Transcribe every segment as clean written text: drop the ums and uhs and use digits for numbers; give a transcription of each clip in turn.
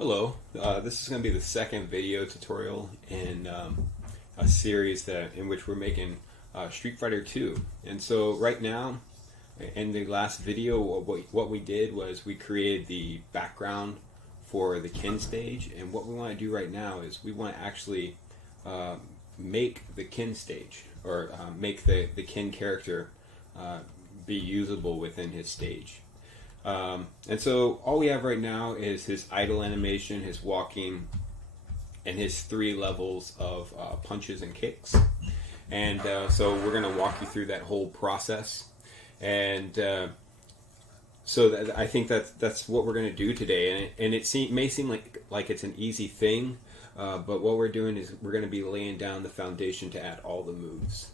Hello, this is going to be the second video tutorial in a series in which we're making Street Fighter 2. And so right now, in the last video, what we did was we created the background for the Ken stage, and what we want to do right now is we want to actually make the Ken stage, or make the Ken character be usable within his stage. And so all we have right now is his idle animation, his walking, and his 3 levels of punches and kicks. And so we're going to walk you through that whole process. And I think that's what we're going to do today. And it may seem like it's an easy thing, but what we're doing is we're going to be laying down the foundation to add all the moves.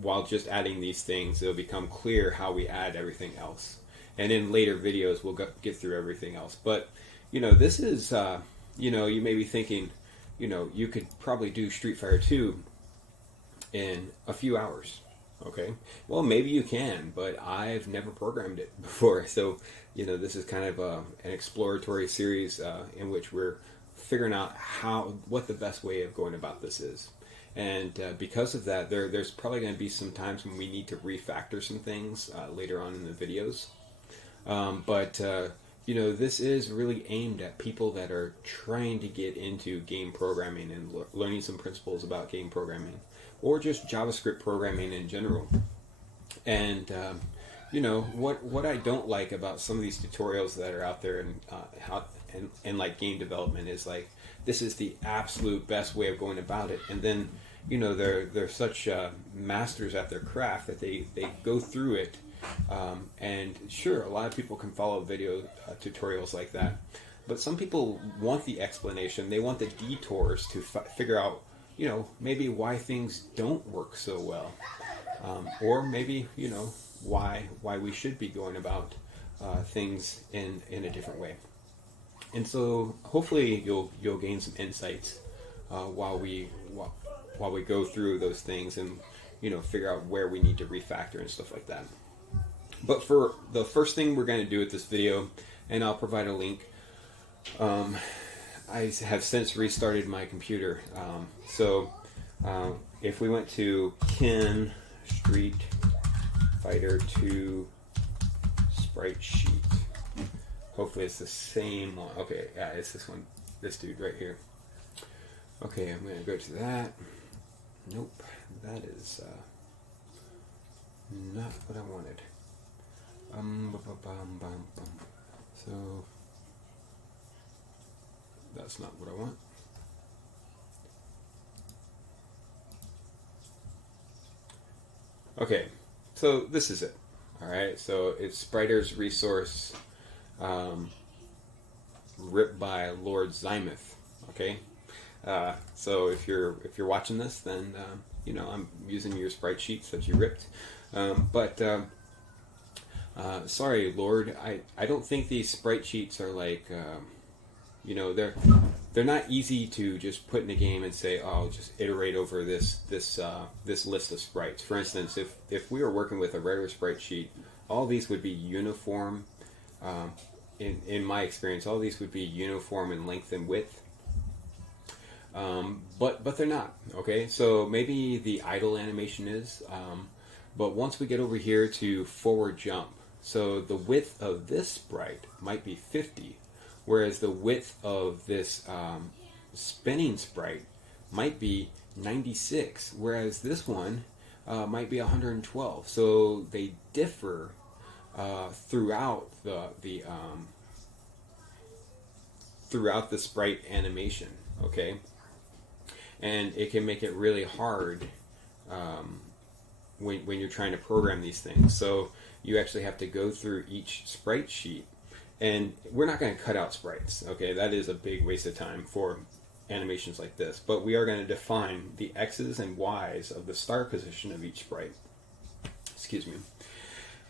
While just adding these things, it'll become clear how we add everything else. And in later videos, we'll get through everything else. But, this is, you may be thinking, you could probably do Street Fighter 2 in a few hours. Okay. Well, maybe you can, but I've never programmed it before. So, this is kind of an exploratory series in which we're figuring out what the best way of going about this is. And because of that, there's probably going to be some times when we need to refactor some things later on in the videos. But this is really aimed at people that are trying to get into game programming and learning some principles about game programming, or just JavaScript programming in general. And what I don't like about some of these tutorials that are out there and like game development is like, this is the absolute best way of going about it, and then they're such masters at their craft that they go through it, and sure, a lot of people can follow video tutorials like that, but some people want the explanation, they want the detours to figure out maybe why things don't work so well, or maybe why we should be going about things in a different way. And so hopefully you'll gain some insights while we go through those things and figure out where we need to refactor and stuff like that. But for the first thing we're going to do with this video, and I'll provide a link, I have since restarted my computer. So if we went to Ken Street Fighter 2 sprite sheet, hopefully it's the same one. Okay, yeah, it's this one, this dude right here. Okay, I'm going to go to that. Nope, that is not what I wanted. So that's not what I want. Okay, so this is it. All right, so it's Spriter's Resource, ripped by Lord Zymuth. Okay. So if you're watching this, then I'm using your sprite sheets that you ripped. Sorry, Lord, I don't think these sprite sheets are like they're not easy to just put in a game and say, oh, I'll just iterate over this list of sprites. For instance, if we were working with a regular sprite sheet, all these would be uniform. In my experience, all these would be uniform in length and width. But they're not, okay? So maybe the idle animation is, but once we get over here to forward jump, so the width of this sprite might be 50, whereas the width of this spinning sprite might be 96, whereas this one might be 112. So they differ throughout throughout the sprite animation, okay? And it can make it really hard when you're trying to program these things. So you actually have to go through each sprite sheet. And we're not going to cut out sprites, okay? That is a big waste of time for animations like this. But we are going to define the X's and Y's of the start position of each sprite. Excuse me.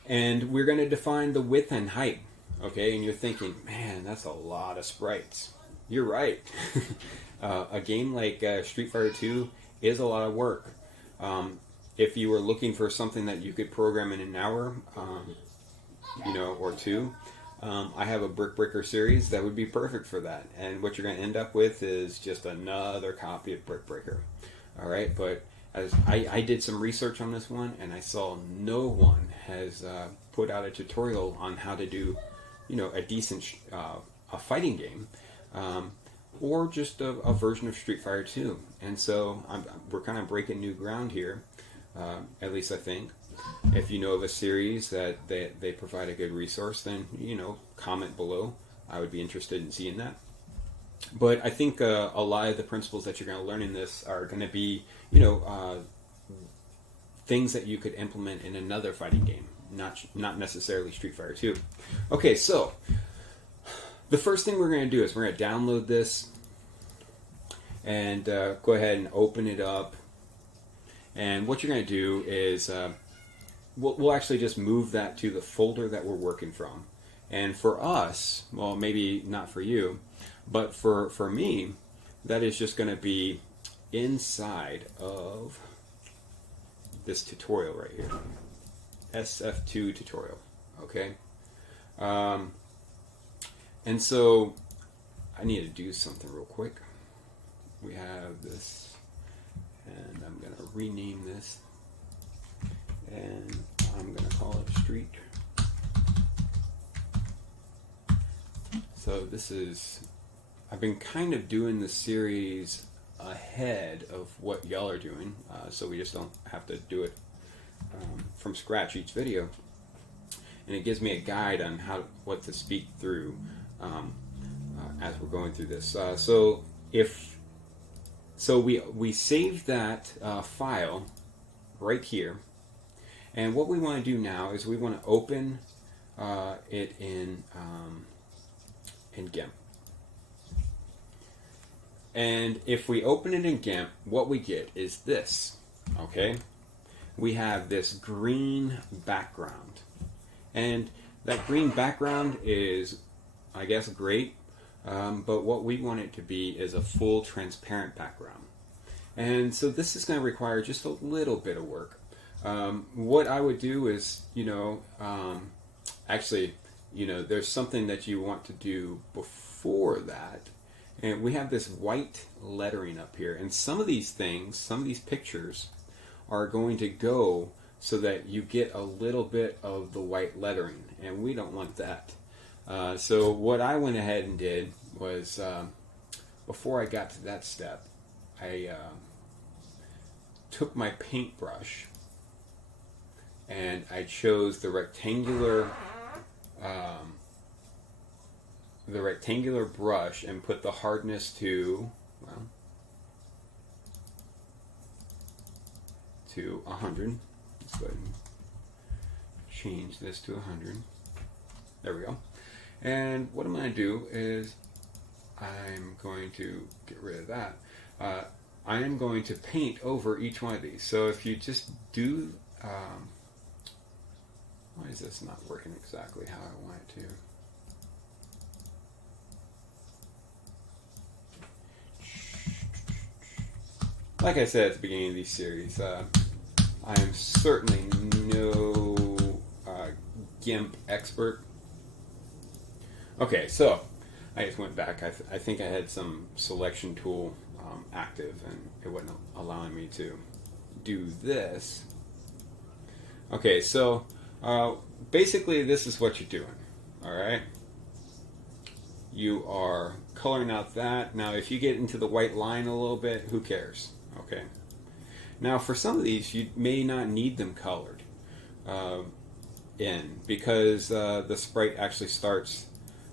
And we're going to define the width and height, okay? And you're thinking, man, that's a lot of sprites. You're right. A game like Street Fighter 2 is a lot of work. If you were looking for something that you could program in an hour, or two, I have a brick breaker series that would be perfect for that. And what you're going to end up with is just another copy of brick breaker. All right, but as I did some research on this one, and I saw no one has put out a tutorial on how to do, a decent a fighting game, or just a version of Street Fighter 2. And so we're kind of breaking new ground here, at least I think. If you know of a series that they provide a good resource, then comment below. I would be interested in seeing that. But I think a lot of the principles that you're going to learn in this are going to be, things that you could implement in another fighting game, not necessarily Street Fighter 2. Okay, so the first thing we're going to do is we're going to download this and go ahead and open it up. And what you're going to do is we'll actually just move that to the folder that we're working from. And for us, well, maybe not for you, but for me, that is just going to be inside of this tutorial right here, SF2 tutorial, okay? And so I need to do something real quick. We have this, and I'm going to rename this, and I'm going to call it Street. So this is, I've been kind of doing the series ahead of what y'all are doing, so we just don't have to do it from scratch each video. And it gives me a guide on what to speak through as we're going through this. So we saved that file right here, and what we want to do now is we want to open it in GIMP. And if we open it in GIMP, what we get is this, okay? We have this green background. And that green background is, I guess, great, but what we want it to be is a full transparent background. And so this is going to require just a little bit of work. What I would do is, actually, there's something that you want to do before that. And we have this white lettering up here. And some of these things, some of these pictures are going to go so that you get a little bit of the white lettering. And we don't want that. So what I went ahead and did was, before I got to that step, I took my paintbrush and I chose the rectangular brush and put the hardness to, well, to 100. Let's go ahead and change this to 100. There we go. And what I'm going to do is I'm going to get rid of that. I am going to paint over each one of these. So if you just do, why is this not working exactly how I want it to? Like I said at the beginning of these series, I am certainly no GIMP expert. Okay, so I just went back. I think I had some selection tool active, and it wasn't allowing me to do this. Okay, so basically this is what you're doing, all right? You are coloring out that. Now, if you get into the white line a little bit, who cares? Okay. Now, for some of these, you may not need them colored in, because the sprite actually starts,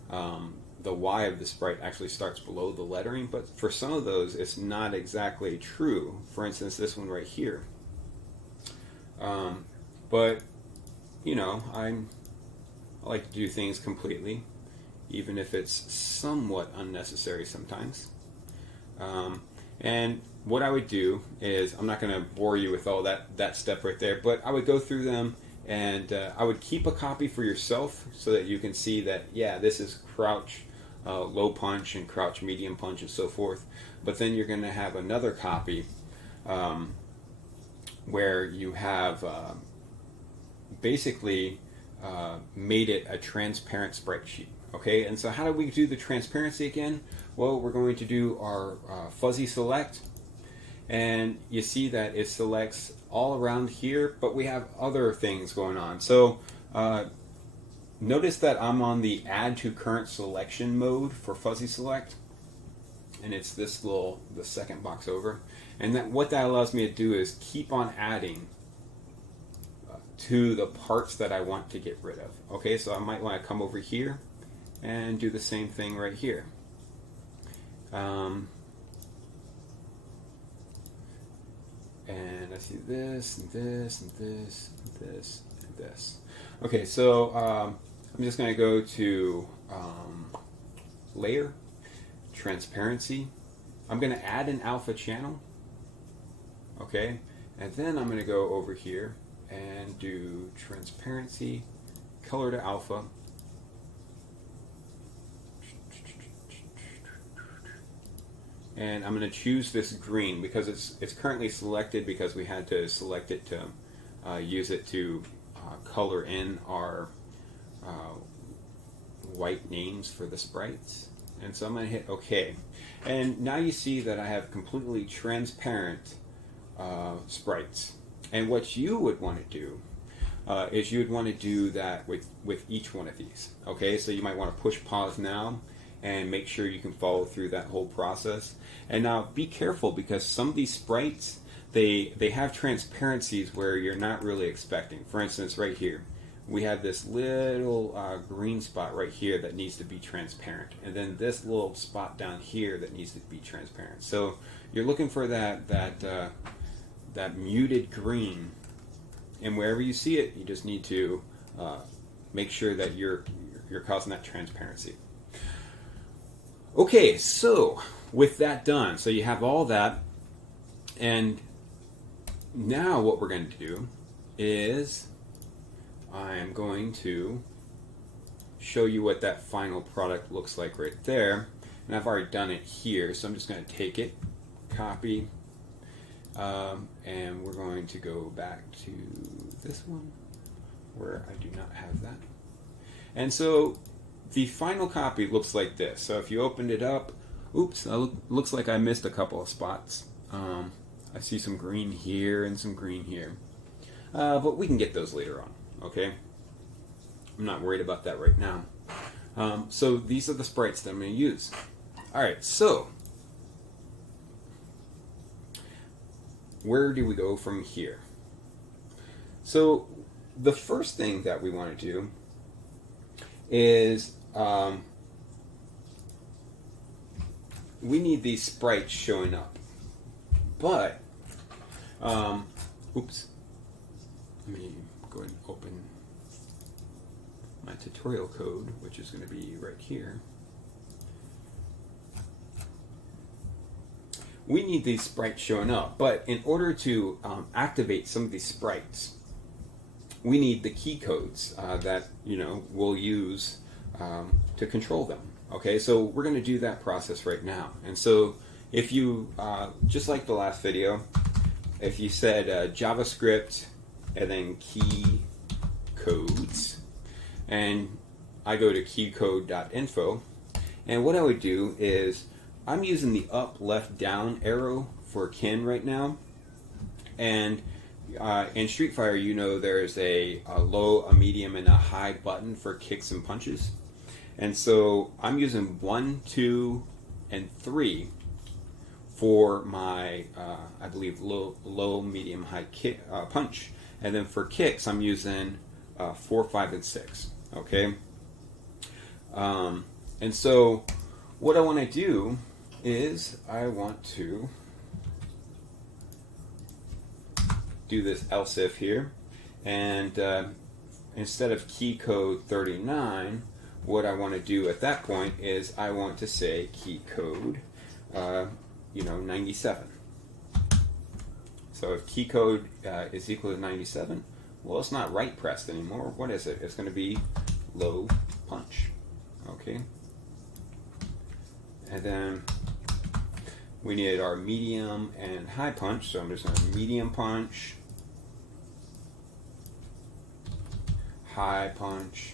the Y of the sprite actually starts below the lettering, but for some of those, it's not exactly true. For instance, this one right here. But, I like to do things completely, even if it's somewhat unnecessary sometimes. And what I would do is, I'm not going to bore you with all that step right there, but I would go through them, and I would keep a copy for yourself so that you can see that, yeah, this is crouch low punch and crouch medium punch and so forth. But then you're going to have another copy where you have basically made it a transparent sprite sheet. Okay, and so how do we do the transparency again? Well, we're going to do our fuzzy select, and you see that it selects all around here, but we have other things going on. So notice that I'm on the add to current selection mode for fuzzy select, and it's this the second box over. And what that allows me to do is keep on adding to the parts that I want to get rid of. Okay, so I might want to come over here and do the same thing right here. And I see this, and this, and this, and this, and this. Okay, so I'm just going to go to Layer, Transparency. I'm going to add an alpha channel. Okay, and then I'm going to go over here and do Transparency, Color to Alpha. And I'm going to choose this green because it's currently selected because we had to select it to use it to color in our white names for the sprites. And so I'm going to hit OK. And now you see that I have completely transparent sprites. And what you would want to do is you would want to do that with each one of these. Okay, so you might want to push pause now and make sure you can follow through that whole process. And now be careful because some of these sprites, they have transparencies where you're not really expecting. For instance, right here, we have this little green spot right here that needs to be transparent. And then this little spot down here that needs to be transparent. So you're looking for that muted green. And wherever you see it, you just need to make sure that you're causing that transparency. Okay, so with that done, so you have all that, and now what we're going to do is I'm going to show you what that final product looks like right there. And I've already done it here, so I'm just going to take it, copy, and we're going to go back to this one where I do not have that. And so the final copy looks like this. So if you opened it up, oops, looks like I missed a couple of spots. I see some green here and some green here. But we can get those later on, okay? I'm not worried about that right now. So these are the sprites that I'm going to use. Alright, so where do we go from here? So the first thing that we want to do is we need these sprites showing up. But, oops, let me go ahead and open my tutorial code, which is going to be right here. We need these sprites showing up, but in order to activate some of these sprites, we need the key codes that we'll use to control them. Okay, so we're going to do that process right now. And so if you, just like the last video, if you said JavaScript and then key codes, and I go to keycode.info, and what I would do is I'm using the up, left, down arrow for kin right now. And in Street Fighter, there's a low, a medium, and a high button for kicks and punches. And so I'm using 1, 2, and 3 for my, I believe, low, medium, high kick, punch. And then for kicks, I'm using 4, 5, and 6. Okay? And so what I want to do is I want to do this else if here, and instead of key code 39, what I want to do at that point is I want to say key code 97. So if key code is equal to 97, well, it's not right pressed anymore. What is it? It's going to be low punch. Okay, and then we needed our medium and high punch, so I'm just going to medium punch, high punch,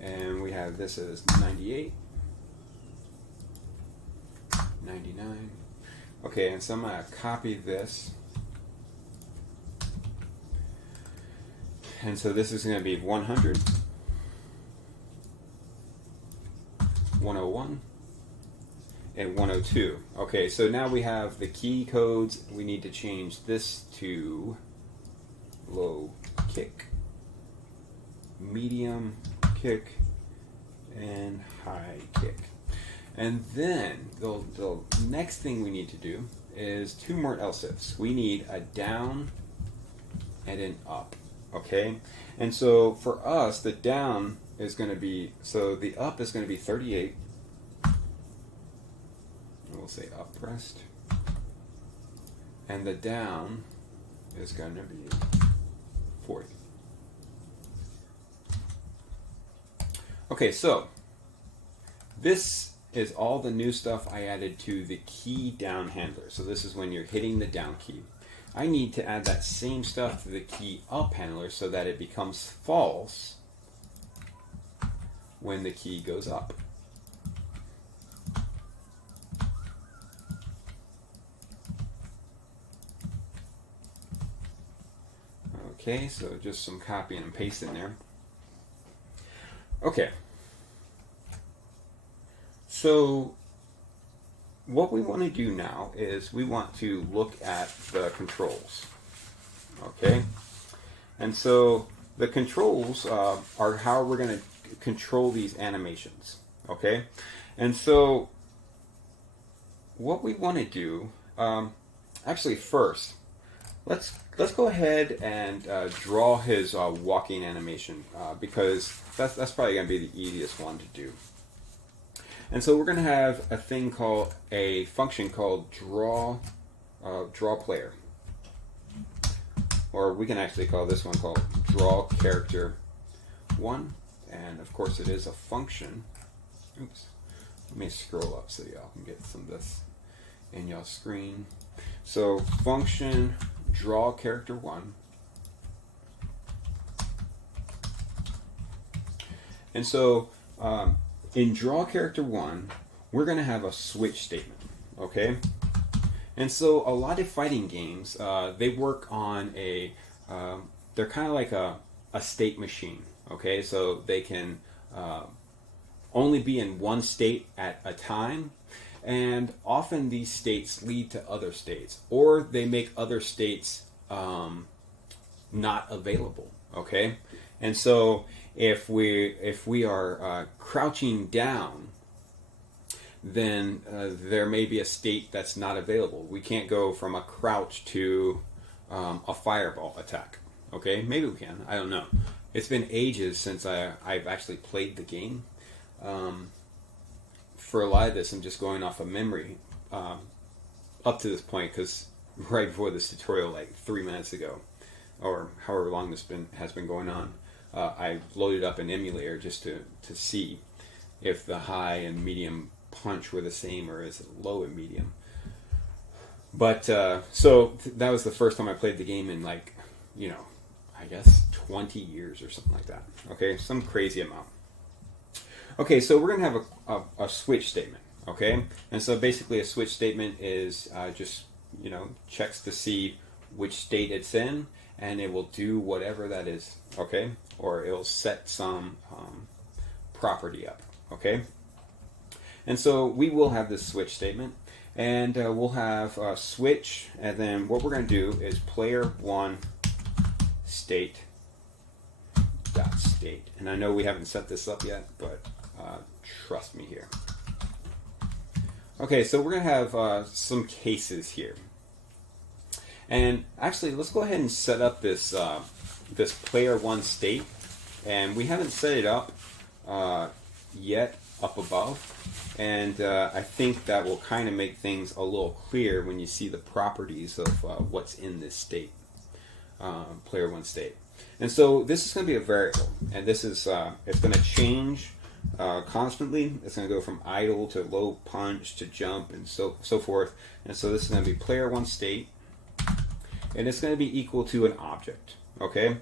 and we have this as 98, 99. Okay, and so I'm going to copy this. And so this is going to be 100, 101, and 102. Okay, so now we have the key codes. We need to change this to low kick, medium kick, and high kick. And then the next thing we need to do is two more else ifs. We need a down and an up. Okay, and so for us, the down is going to be, so the up is going to be 38. We'll say up pressed. And the down is going to be 40. Okay, so this is all the new stuff I added to the key down handler. So this is when you're hitting the down key. I need to add that same stuff to the key up handler so that it becomes false when the key goes up. Okay, so just some copying and pasting there. Okay. So what we want to do now is we want to look at the controls. Okay? And so the controls are how we're going to control these animations. Okay? And so what we want to do, actually first, let's go ahead and draw his walking animation because that's probably going to be the easiest one to do. And so we're going to have a thing called a function called draw player, or we can actually call this one called draw character 1, and of course it is a function. Oops, let me scroll up so y'all can get some of this in y'all screen. So function draw character 1, and so in draw character 1, we're going to have a switch statement, okay? And so a lot of fighting games, they work on they're kind of like a state machine, okay? So they can only be in one state at a time, and often these states lead to other states, or they make other states not available, okay? And so if we are crouching down, then there may be a state that's not available. We can't go from a crouch to a fireball attack. Okay, maybe we can. I don't know. It's been ages since I've actually played the game. For a lot of this, I'm just going off of memory up to this point, because right before this tutorial, like 3 minutes ago, or however long this has been going on, I loaded up an emulator just to see if the high and medium punch were the same, or is it low and medium. But so that was the first time I played the game in, like, I guess 20 years or something like that. Okay, some crazy amount. Okay, so we're going to have a switch statement. Okay, and so basically a switch statement is just checks to see which state it's in, and it will do whatever that is. Okay, or it'll set some property up. Okay, and so we will have this switch statement, and we'll have a switch, and then what we're going to do is player 1 state dot state. And I know we haven't set this up yet, but trust me here. Okay, so we're going to have some cases here. And actually, let's go ahead and set up this this player 1 state. And we haven't set it up yet up above. And I think that will kind of make things a little clear when you see the properties of what's in this state, player 1 state. And so this is going to be a variable, and this is it's going to change constantly. It's going to go from idle to low punch to jump and so forth. And so this is going to be player 1 state, and it's going to be equal to an object. Okay,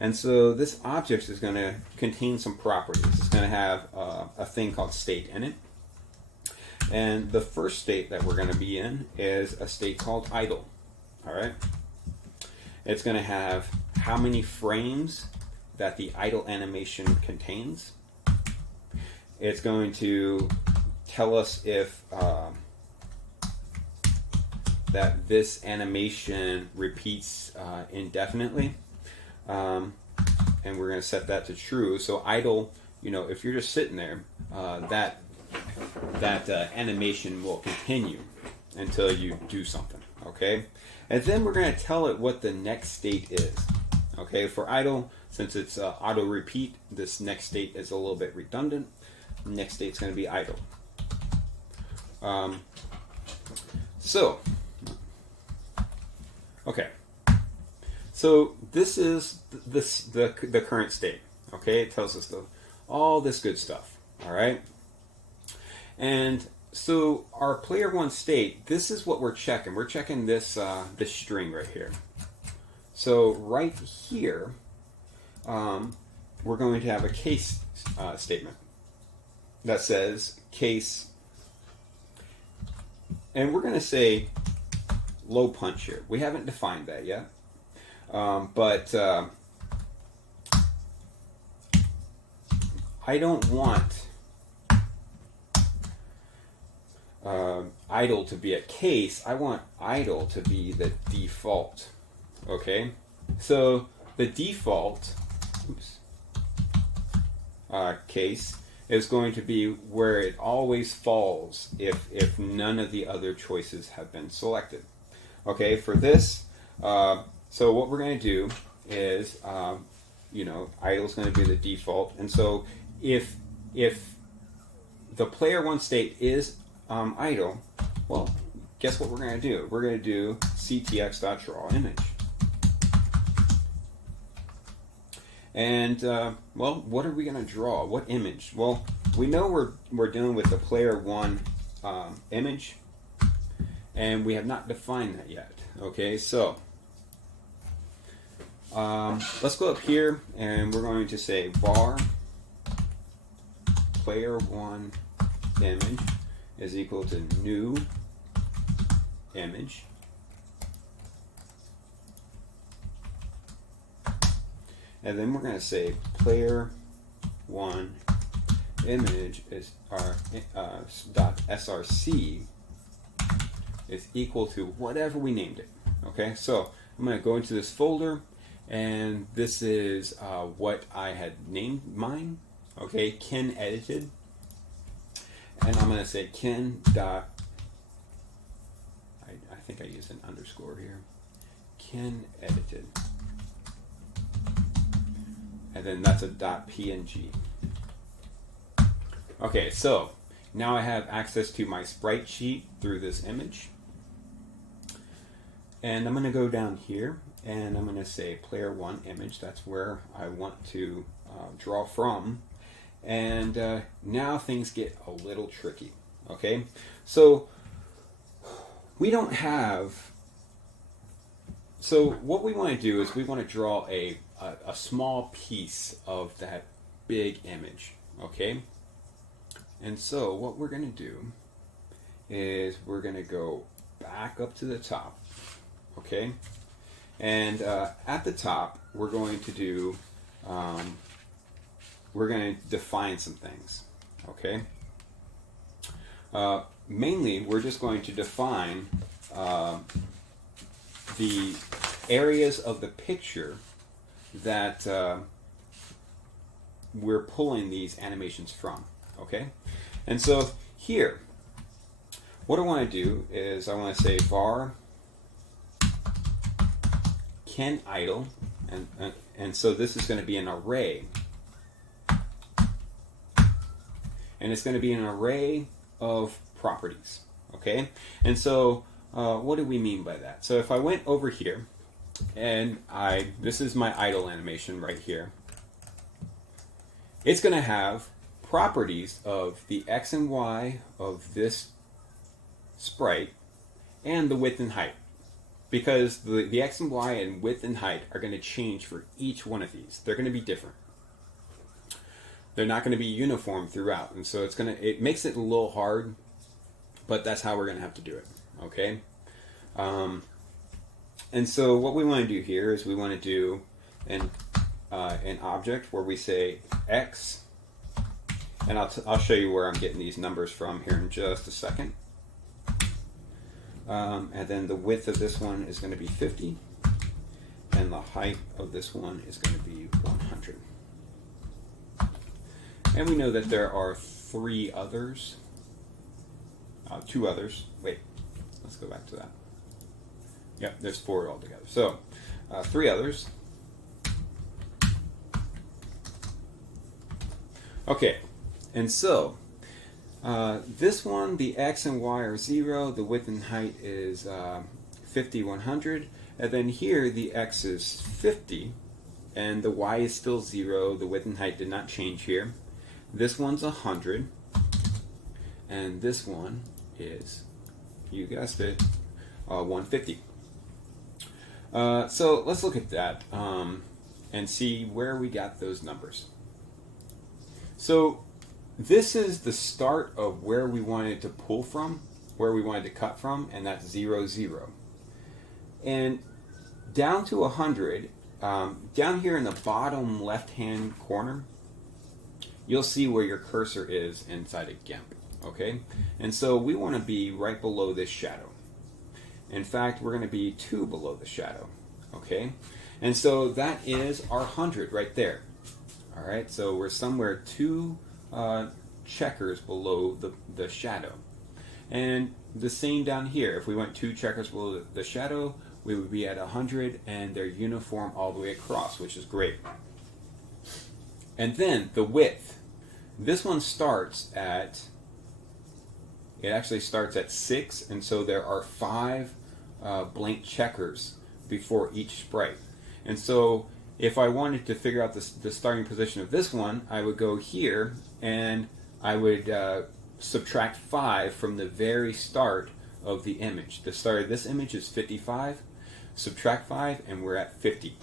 and so this object is going to contain some properties. It's going to have a thing called state in it. And the first state that we're going to be in is a state called idle. All right. It's going to have how many frames that the idle animation contains. It's going to tell us if that this animation repeats indefinitely. And we're going to set that to true. So idle, if you're just sitting there, that animation will continue until you do something. Okay, and then we're going to tell it what the next state is. Okay, for idle, since it's auto repeat, this next state is a little bit redundant. The next state is going to be idle. Okay. So this is the current state. Okay, it tells us all this good stuff. All right, and so our player one state. This is what we're checking. We're checking this this string right here. So right here, we're going to have a case statement that says case, and we're going to say low punch here. We haven't defined that yet. But I don't want idle to be a case. I want idle to be the default. Okay, so the default case is going to be where it always falls if none of the other choices have been selected. Okay, for this. So what we're going to do is, idle is going to be the default, and so if the player one state is idle, well, guess what we're going to do? We're going to do ctx.drawImage, and well, what are we going to draw? What image? Well, we know we're dealing with the player one image, and we have not defined that yet. Okay, so. Let's go up here and we're going to say var player one image is equal to new image, and then we're going to say player one image is our dot src is equal to whatever we named it. Okay, so I'm going to go into this folder. And this is what I had named mine. Okay, Ken edited. And I'm going to say Ken dot, I think I used an underscore here. Ken edited. And then that's a dot PNG. Okay, so now I have access to my sprite sheet through this image. And I'm going to go down here. And I'm going to say player one image. That's where I want to draw from. And now things get a little tricky. Okay, so we don't have. So what we want to do is we want to draw a small piece of that big image. Okay, and so what we're going to do is we're going to go back up to the top. Okay. And at the top, we're going to do, we're going to define some things, okay? Mainly, we're just going to define the areas of the picture that we're pulling these animations from, okay? And so here, what I want to do is I want to say var Ken idle, and so this is going to be an array, and it's going to be an array of properties. Okay, and so what do we mean by that? So if I went over here, and this is my idle animation right here, it's going to have properties of the x and y of this sprite and the width and height. because the x and y and width and height are going to change for each one of these. They're going to be different. They're not going to be uniform throughout, and so it makes it a little hard, but that's how we're going to have to do it. Okay. And so what we want to do here is we want to do an object where we say x, and I'll show you where I'm getting these numbers from here in just a second. And then the width of this one is going to be 50, and the height of this one is going to be 100. And we know that there are two others. Wait, let's go back to that. Yep, there's 4 altogether. So, 3 others. Okay, and so this one, the x and y are 0, the width and height is 50, 100, and then here the x is 50, and the y is still 0, the width and height did not change here. This one's 100, and this one is, you guessed it, 150. So let's look at that and see where we got those numbers. So this is the start of where we wanted to pull from, where we wanted to cut from, and that's 0, 0. And down to 100, down here in the bottom left-hand corner, you'll see where your cursor is inside a GIMP, okay? And so we want to be right below this shadow. In fact, we're going to be 2 below the shadow, okay? And so that is our 100 right there. All right, so we're somewhere 2 checkers below the shadow. And the same down here. If we went 2 checkers below the shadow, we would be at 100, and they're uniform all the way across, which is great. And then the width. This one starts at, it actually starts at 6, and so there are 5 blank checkers before each sprite. And so if I wanted to figure out the starting position of this one, I would go here and I would subtract 5 from the very start of the image. The start of this image is 55. Subtract 5 and we're at 50.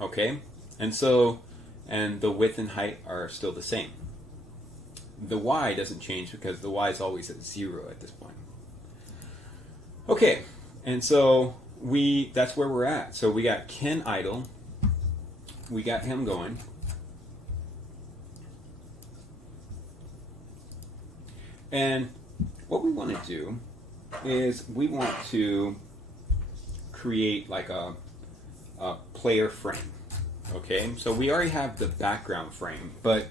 Okay? And so, and the width and height are still the same. The y doesn't change because the y is always at 0 at this point. Okay, and so that's where we're at. So we got Ken idle. We got him going. And what we want to do is we want to create like a player frame. Okay, so we already have the background frame, but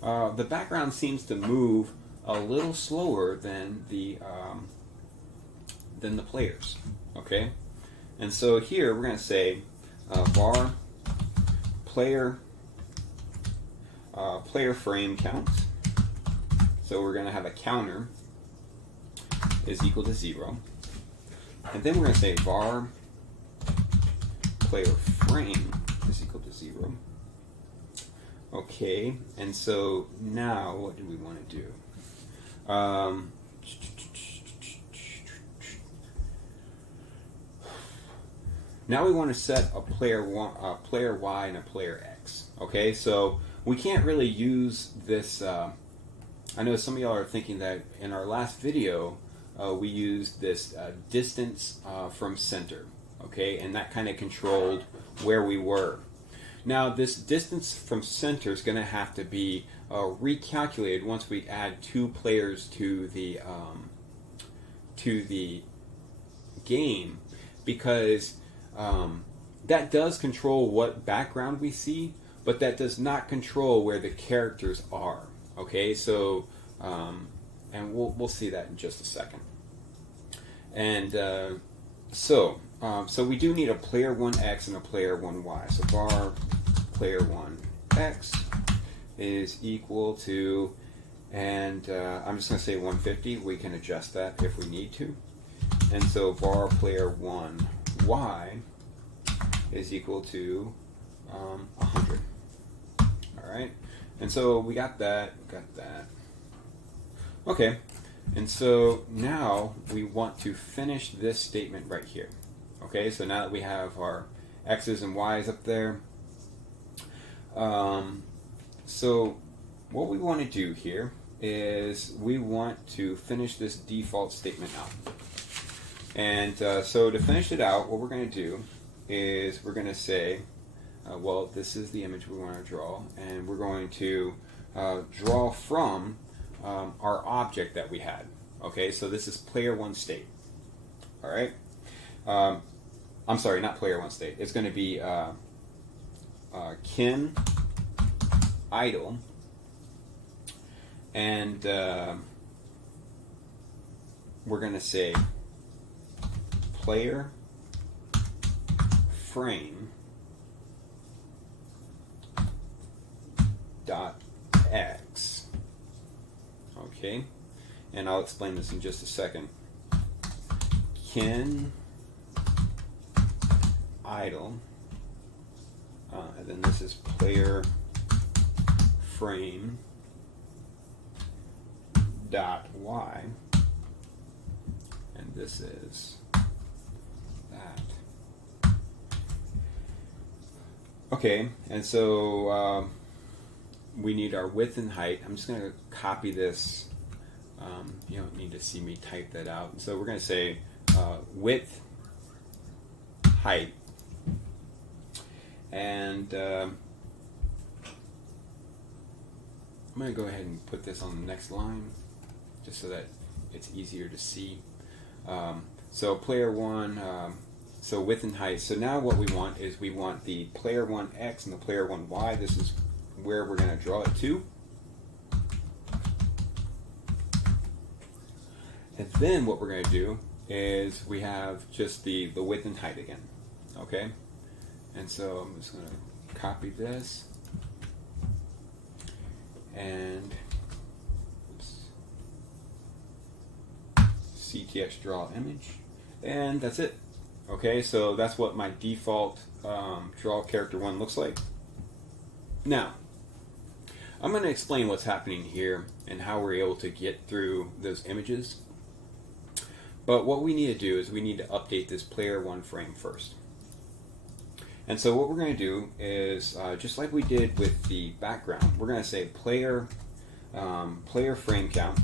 the background seems to move a little slower than the players. Okay, and so here we're going to say var player frame count. So we're going to have a counter is equal to 0, and then we're going to say var player frame is equal to 0. Okay, and so now what do we want to do? Now we want to set a player Y and a player X. Okay, so we can't really use this. I know some of y'all are thinking that in our last video we used this distance from center. Okay, and that kind of controlled where we were. Now this distance from center is going to have to be recalculated once we add 2 players to the game, because that does control what background we see, but that does not control where the characters are. Okay, so and we'll see that in just a second. And so we do need a player 1x and a player 1y. So var player 1x is equal to, and I'm just going to say 150. We can adjust that if we need to. And so var player 1y is equal to 100. All right. And so we got that. Okay. And so now we want to finish this statement right here. Okay, so now that we have our X's and Y's up there, so what we want to do here is we want to finish this default statement out. And so to finish it out, what we're going to do is we're going to say, well, this is the image we want to draw, and we're going to draw from our object that we had. Okay, so this is player one state. All right. I'm sorry, not player one state. It's going to be kin idle, and we're going to say player frame dot x. Okay, and I'll explain this in just a second. Kin idle, and then this is player frame dot y, and this is that. Okay, and so we need our width and height. I'm just going to copy this. You don't need to see me type that out. So we're going to say width, height, and I'm going to go ahead and put this on the next line just so that it's easier to see. So player one, so width and height. So now what we want is we want the player one X and the player one Y. This is where we're going to draw it to. And then what we're going to do is we have just the width and height again. Okay? And so I'm just going to copy this and CTX draw image, and that's it. Okay, so that's what my default draw character one looks like. Now, I'm going to explain what's happening here and how we're able to get through those images. But what we need to do is we need to update this player one frame first. And so what we're going to do is, just like we did with the background, we're going to say player frame count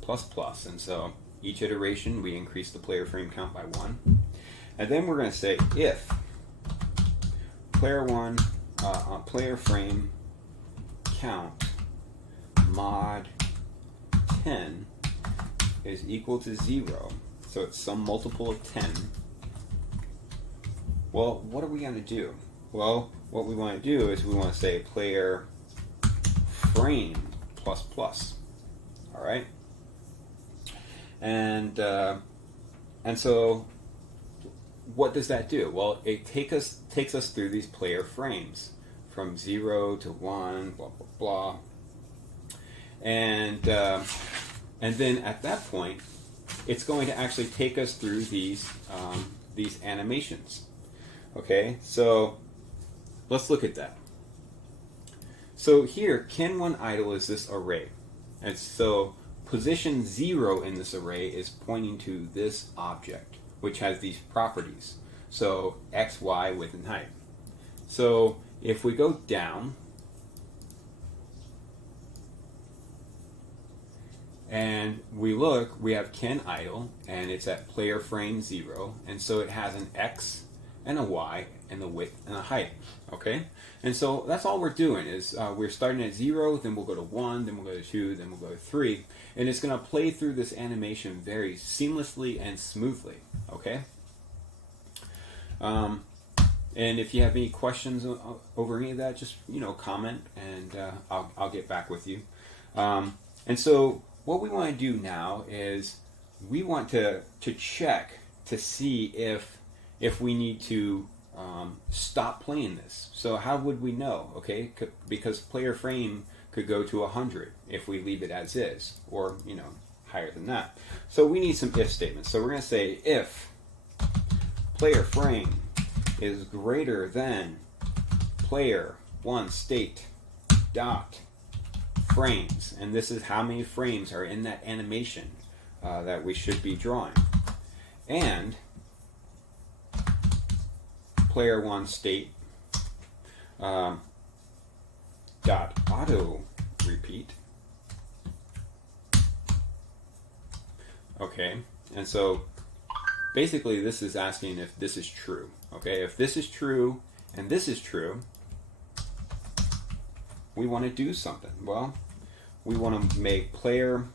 plus plus. And so each iteration we increase the player frame count by 1. And then we're going to say if player frame count mod 10 is equal to 0, so it's some multiple of 10. Well, what are we going to do? Well, what we want to do is we want to say player frame plus plus. All right, and so what does that do? Well, it takes us through these player frames from 0 to 1, blah blah blah, and then at that point, it's going to actually take us through these animations. Okay, so let's look at that. So here, kin1 idle is this array, and so position 0 in this array is pointing to this object, which has these properties. So x, y, width, and height. So if we go down and we look, we have kin idle, and it's at player frame 0, and so it has an x and a y and the width and a height. Okay, and so that's all we're doing is we're starting at 0, then we'll go to 1, then we'll go to 2, then we'll go to 3, and it's going to play through this animation very seamlessly and smoothly. Okay, and if you have any questions over any of that, just comment, and I'll get back with you. And so what we want to do now is we want to check to see if we need to stop playing this. So how would we know? Okay, because player frame could go to 100 if we leave it as is, or higher than that. So we need some if statements. So we're going to say if player frame is greater than player one state dot frames, and this is how many frames are in that animation that we should be drawing. and player one state dot auto repeat. Okay, and so basically this is asking if this is true. Okay, if this is true and this is true, we want to do something. Well, we want to make player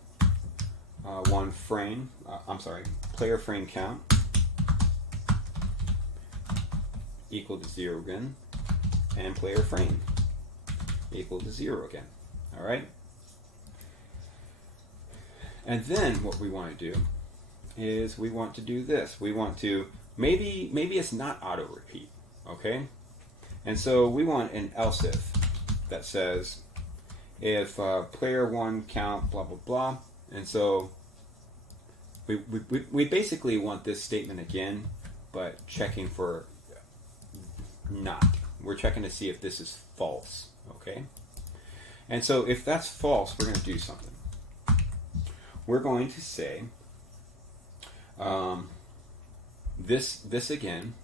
one frame, player frame count equal to 0 again, and player frame equal to 0 again. All right. And then what we want to do is we want to do this. We want to, maybe it's not auto repeat, okay? And so we want an else if that says if player one count blah blah blah. And so we basically want this statement again, but checking for not. We're checking to see if this is false, okay? And so if that's false, we're going to do something. We're going to say this again,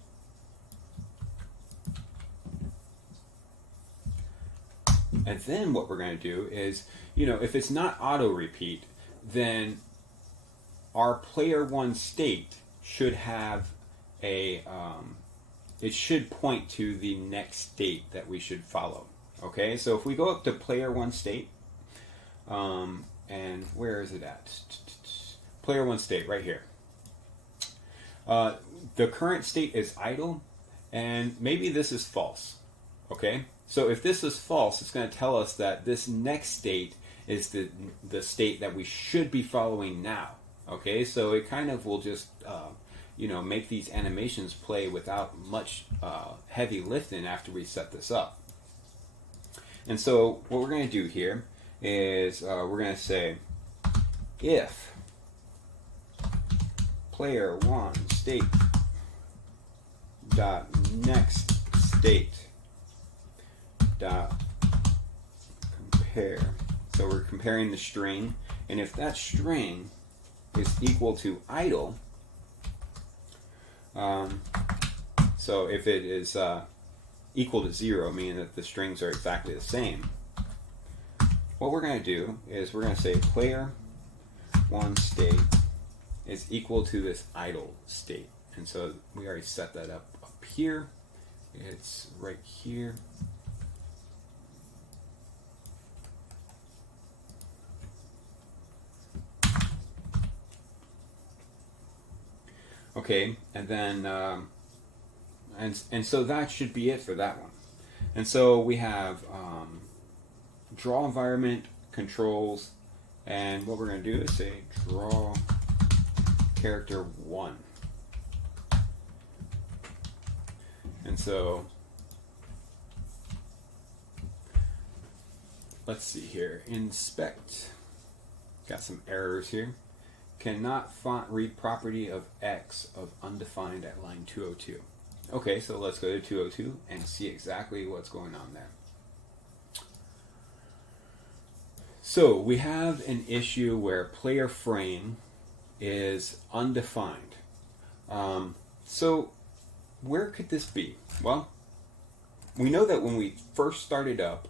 and then what we're going to do is, if it's not auto repeat, then our player one state should have a it should point to the next state that we should follow. Okay, so if we go up to player one state, and where is it at? Player one state, right here. The current state is idle, and maybe this is false. Okay, so if this is false, it's going to tell us that this next state is the state that we should be following now. Okay, so it kind of will just make these animations play without much heavy lifting after we set this up. And so what we're going to do here is we're going to say if player one state dot next state dot compare. So we're comparing the string, and if that string is equal to idle, so if it is equal to 0, meaning that the strings are exactly the same, what we're going to do is we're going to say player one state is equal to this idle state. And so we already set that up here. It's right here. Okay, and then and so that should be it for that one. And so we have draw environment controls, and what we're going to do is say draw character 1. And so let's see here, inspect, got some errors here. Cannot font read property of X of undefined at line 202. Okay, so let's go to 202 and see exactly what's going on there. So we have an issue where player frame is undefined. So where could this be? Well, we know that when we first started up,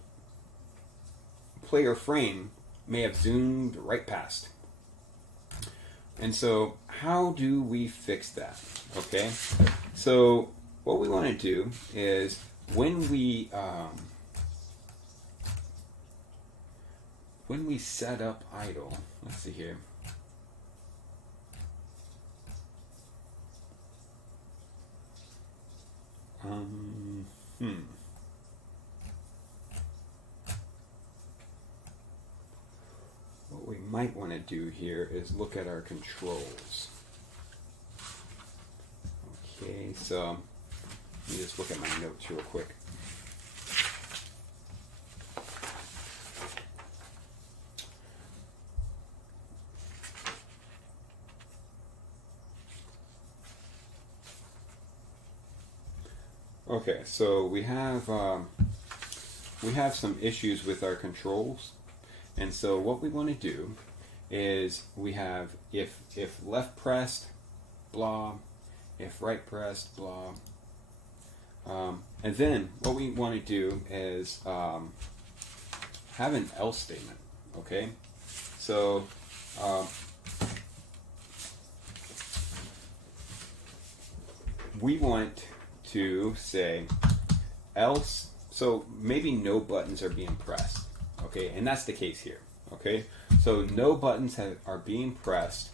player frame may have zoomed right past. And so how do we fix that? Okay, so what we want to do is when we set up idle, let's see here. What we might want to do here is look at our controls. Okay, so let me just look at my notes real quick. Okay, so we have some issues with our controls, and so what we want to do is we have if left pressed blah, if right pressed, blah. And then what we want to do is have an else statement, okay? So we want to say else, so maybe no buttons are being pressed, okay? And that's the case here, okay? So no buttons are being pressed.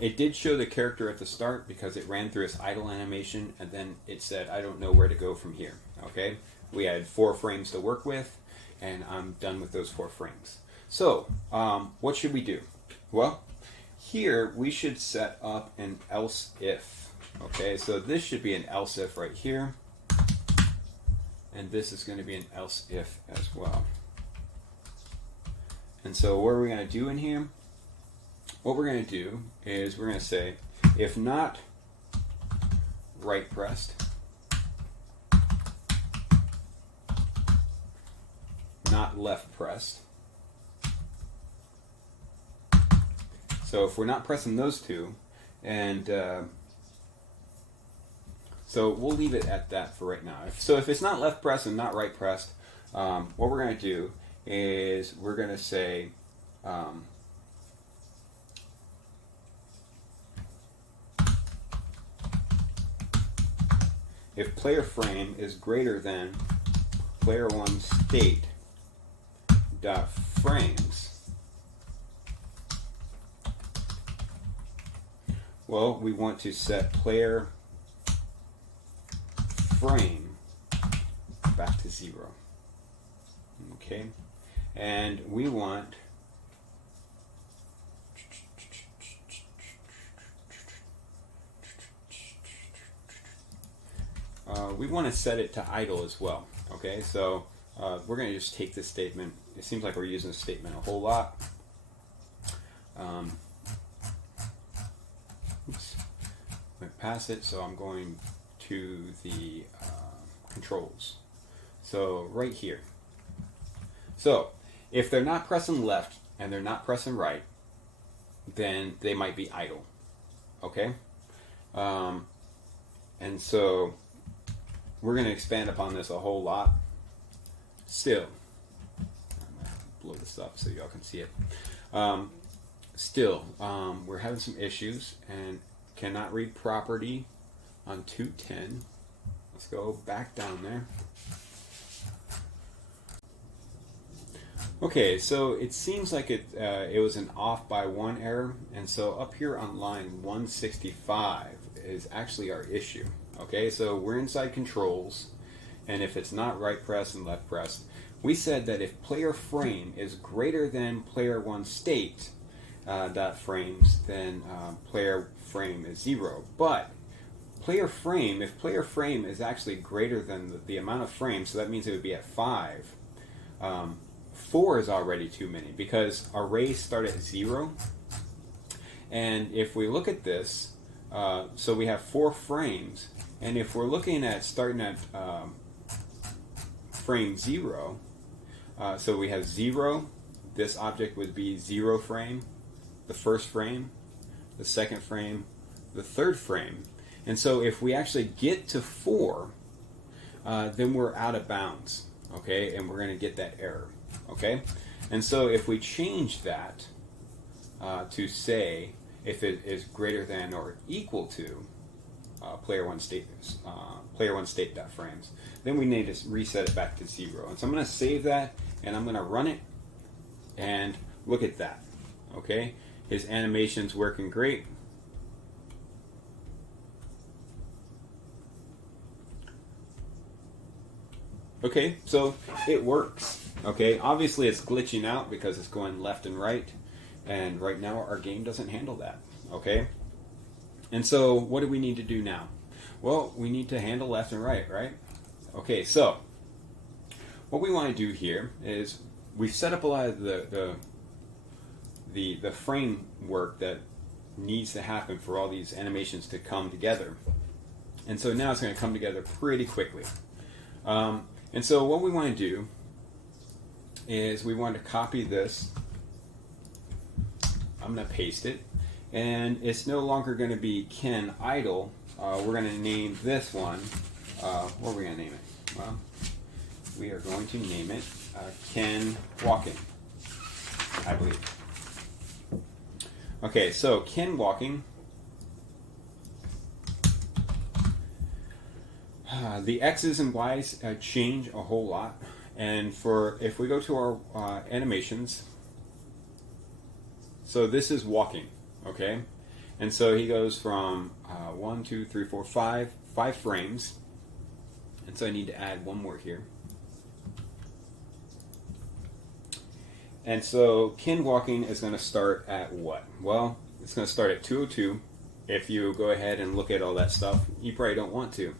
It did show the character at the start because it ran through its idle animation and then it said, I don't know where to go from here, okay? We had 4 frames to work with and I'm done with those 4 frames. So, what should we do? Well, here we should set up an else if, okay? So this should be an else if right here, and this is going to be an else if as well. And so what are we going to do in here? What we're going to do is we're going to say, if not right pressed, not left pressed. So if we're not pressing those two, and so we'll leave it at that for right now. So if it's not left pressed and not right pressed, what we're going to do is we're going to say if player frame is greater than player one state dot frames, well, we want to set player frame back to 0. Okay, and we want to set it to idle as well. Okay, so we're going to just take this statement. It seems like we're using this statement a whole lot. Oops, I'm going to pass it, so I'm going to the controls. So right here. So if they're not pressing left and they're not pressing right, then they might be idle. Okay, and so we're going to expand upon this a whole lot. Still, I'm going to blow this up so y'all can see it. Still, we're having some issues and cannot read property on 210. Let's go back down there. Okay, so it seems like it was an off by 1 error, and so up here on line 165 is actually our issue. Okay, so we're inside controls, and if it's not right press and left press, we said that if player frame is greater than player one state dot frames, then player frame is 0. But player frame, if player frame is actually greater than the amount of frames, so that means it would be at 5. 4 is already too many because arrays start at 0. And if we look at this, so we have 4 frames, and if we're looking at starting at frame 0, so we have 0, this object would be 0 frame, the first frame, the second frame, the third frame. And so if we actually get to 4, then we're out of bounds, okay, and we're going to get that error, okay? And so if we change that to say if it is greater than or equal to player one state dot frames, then we need to reset it back to 0. And so I'm going to save that and I'm going to run it, and look at that. Okay, his animation's working great. Okay, so it works. Okay, obviously it's glitching out because it's going left and right, and right now our game doesn't handle that. Okay, and so what do we need to do now? Well, we need to handle left and right, right? Okay, so what we want to do here is we've set up a lot of the framework that needs to happen for all these animations to come together, and so now it's going to come together pretty quickly. And so what we want to do is we want to copy this. I'm going to paste it, And it's no longer going to be Ken idle. We're going to name this one. What are we going to name it? Well, we are going to name it Ken walking, I believe. Okay, so Ken walking. The X's and Y's change a whole lot. And if we go to our animations, so this is walking, okay? And so he goes from 1, 2, 3, 4, 5 frames. And so I need to add one more here. And so Ken walking is going to start at what? Well, it's going to start at 202. If you go ahead and look at all that stuff, you probably don't want to.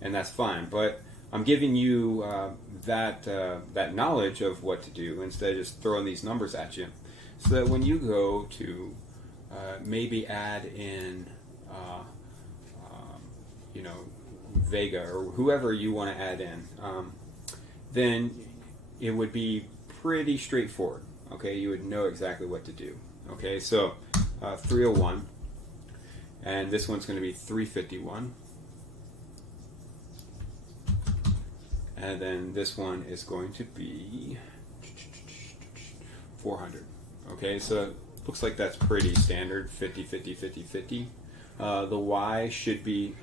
And that's fine. But I'm giving you that knowledge of what to do instead of just throwing these numbers at you. So that when you go to maybe add in, Vega or whoever you want to add in, then it would be pretty straightforward. Okay, you would know exactly what to do. Okay, so 301, and this one's going to be 351, and then this one is going to be 400. Okay, so it looks like that's pretty standard, 50, 50, 50, 50. The Y should be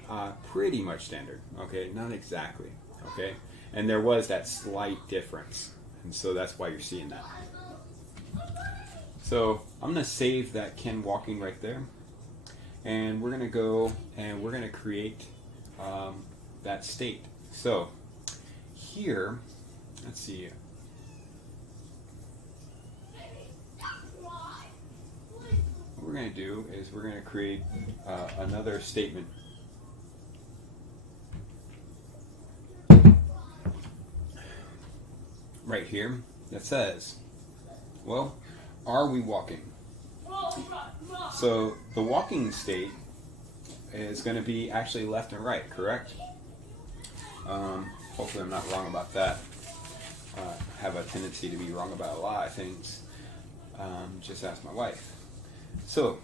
pretty much standard. Okay, not exactly. Okay, and there was that slight difference, and so that's why you're seeing that. So I'm going to save that Ken walking right there, and we're going to go and we're going to create that state. So here, let's see. What we're going to do is we're going to create another statement. Right here that says, well, are we walking? So the walking state is going to be actually left and right, correct? Hopefully I'm not wrong about that. I have a tendency to be wrong about a lot of things. Just ask my wife. So,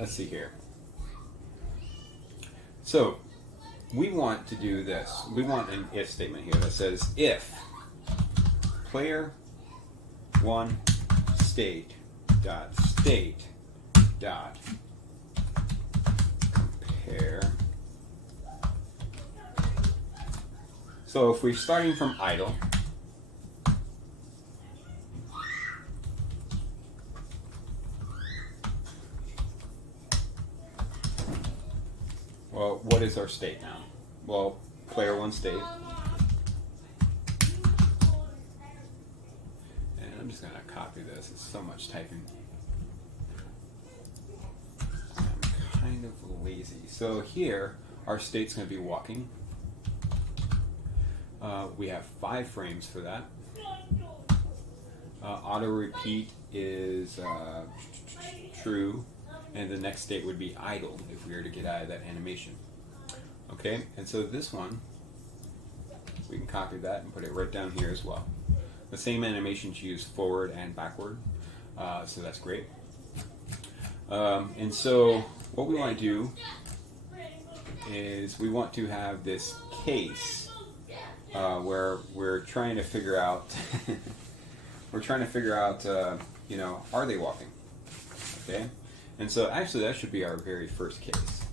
let's see here. So, we want to do this. We want an if statement here that says if player one state dot compare. So if we're starting from idle, well, what is our state now? Well, player one state. And I'm just going to copy this. It's so much typing. I'm kind of lazy. So here, our state's going to be walking. We have 5 frames for that. Auto repeat is true. And the next state would be idle if we were to get out of that animation. Okay, and so this one, we can copy that and put it right down here as well. The same animations use forward and backward, so that's great. And so what we want to do is we want to have this case where we're trying to figure out, are they walking? Okay. And so actually that should be our very first case.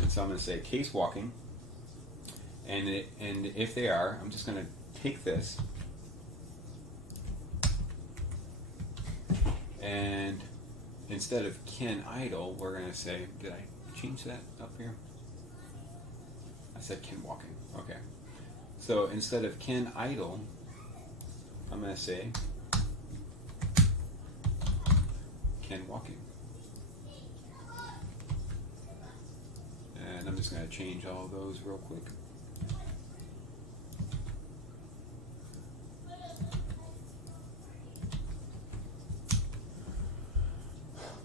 And so I'm going to say case walking, and if they are, I'm just going to take this and instead of Ken idle, we're going to say, did I change that up here? I said Ken walking. Okay. So instead of Ken idle, I'm going to say Ken walking. And I'm just going to change all of those real quick.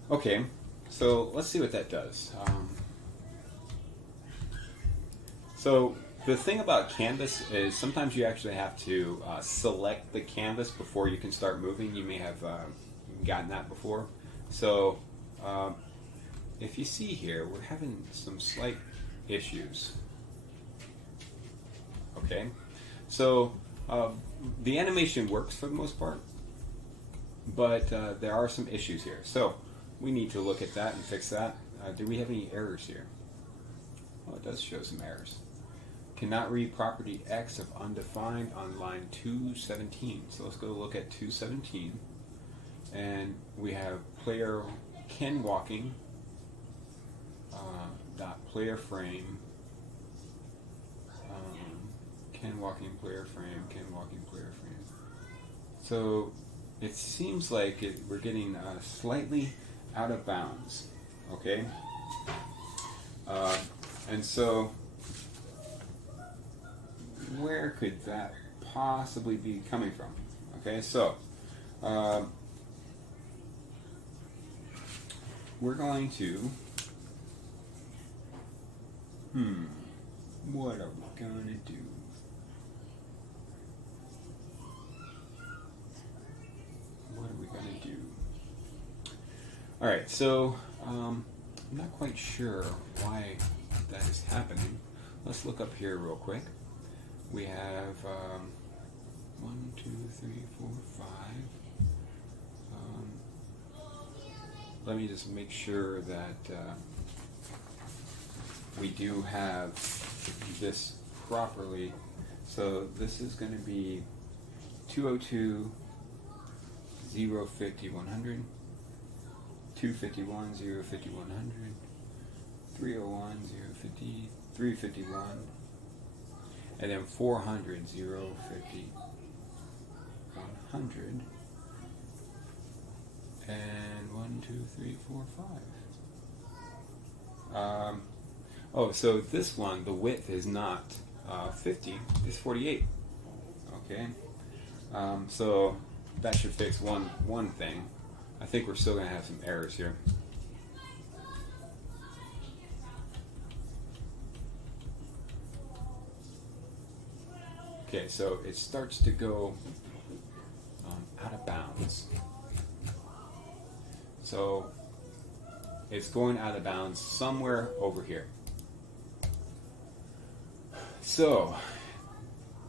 Okay, so let's see what that does. So the thing about Canvas is sometimes you actually have to select the canvas before you can start moving. You may have gotten that before. So if you see here, we're having some slight issues. Okay, so the animation works for the most part, but there are some issues here. So we need to look at that and fix that. Do we have any errors here? Oh, it does show some errors. Cannot read property X of undefined on line 217. So let's go look at 217. And we have player Ken walking, dot player frame, Ken walking player frame, Ken walking player frame. So it seems like we're getting slightly out of bounds, okay? And so where could that possibly be coming from? Okay, so we're going to what are we gonna do? What are we gonna do? Alright, so I'm not quite sure why that is happening. Let's look up here real quick. We have 1, 2, 3, 4, 5. Let me just make sure that we do have this properly. So this is going to be 202, 050, 100, 251, 050, 100, 301, 050, 351, and then 400, 050, 100, and 1, 2, 3, 4, 5. Oh, so this one, the width is not 50, it's 48. Okay, so that should fix one thing. I think we're still going to have some errors here. Okay, so it starts to go out of bounds. So it's going out of bounds somewhere over here. So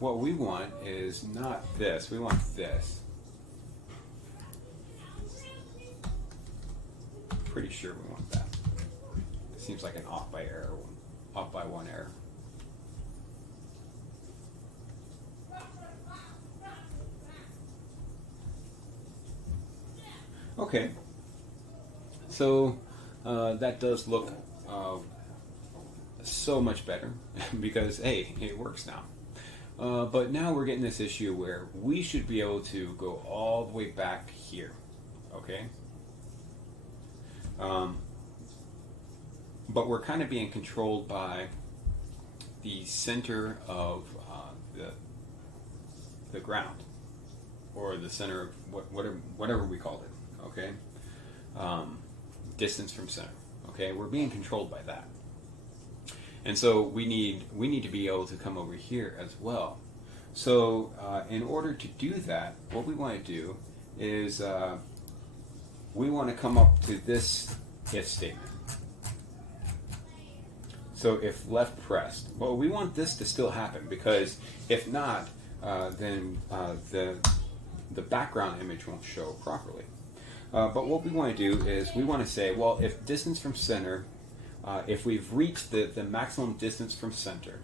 what we want is not this, we want this. Pretty sure we want that. It seems like an off by one error. Okay, so that does look so much better because, hey, it works now. But now we're getting this issue where we should be able to go all the way back here, okay? But we're kind of being controlled by the center of the ground, or the center of whatever we called it. Okay, distance from center. Okay, we're being controlled by that, and so we need to be able to come over here as well. So in order to do that, what we want to do is we want to come up to this if statement. So if left pressed, well, we want this to still happen, because if not, then the background image won't show properly. But what we want to do is we want to say, well, if distance from center, if we've reached the maximum distance from center,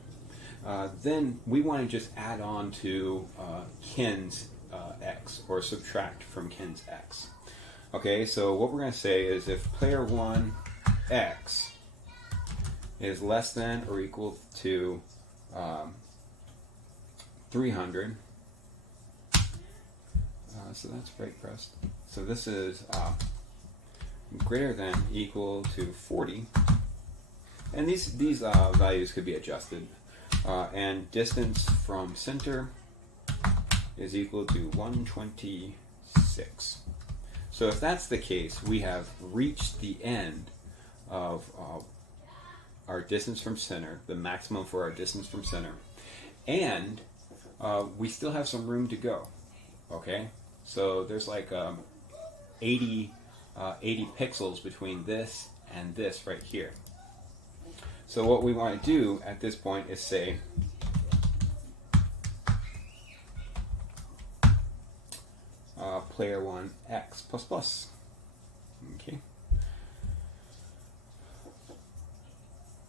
then we want to just add on to Ken's x, or subtract from Ken's x. Okay, so what we're going to say is if player 1 x is less than or equal to 300, so that's right pressed. So this is greater than equal to 40, and these values could be adjusted. And distance from center is equal to 126. So if that's the case, we have reached the end of our distance from center, the maximum for our distance from center, and we still have some room to go. Okay, so there's like 80 pixels between this and this right here. So what we want to do at this point is say player 1 x plus plus. Okay.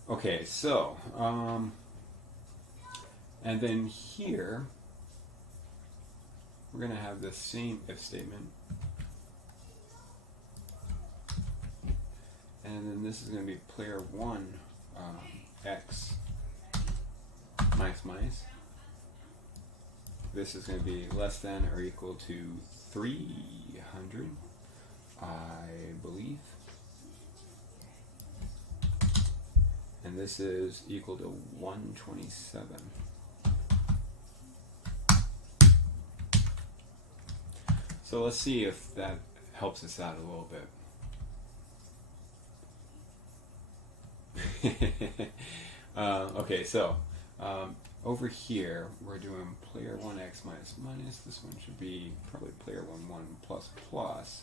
Okay, so and then here we're going to have the same if statement, and then this is going to be player 1 x minus minus. This is going to be less than or equal to 300, I believe. And this is equal to 127. So let's see if that helps us out a little bit. Okay, so over here we're doing player 1x minus minus. This one should be probably player 1 plus plus.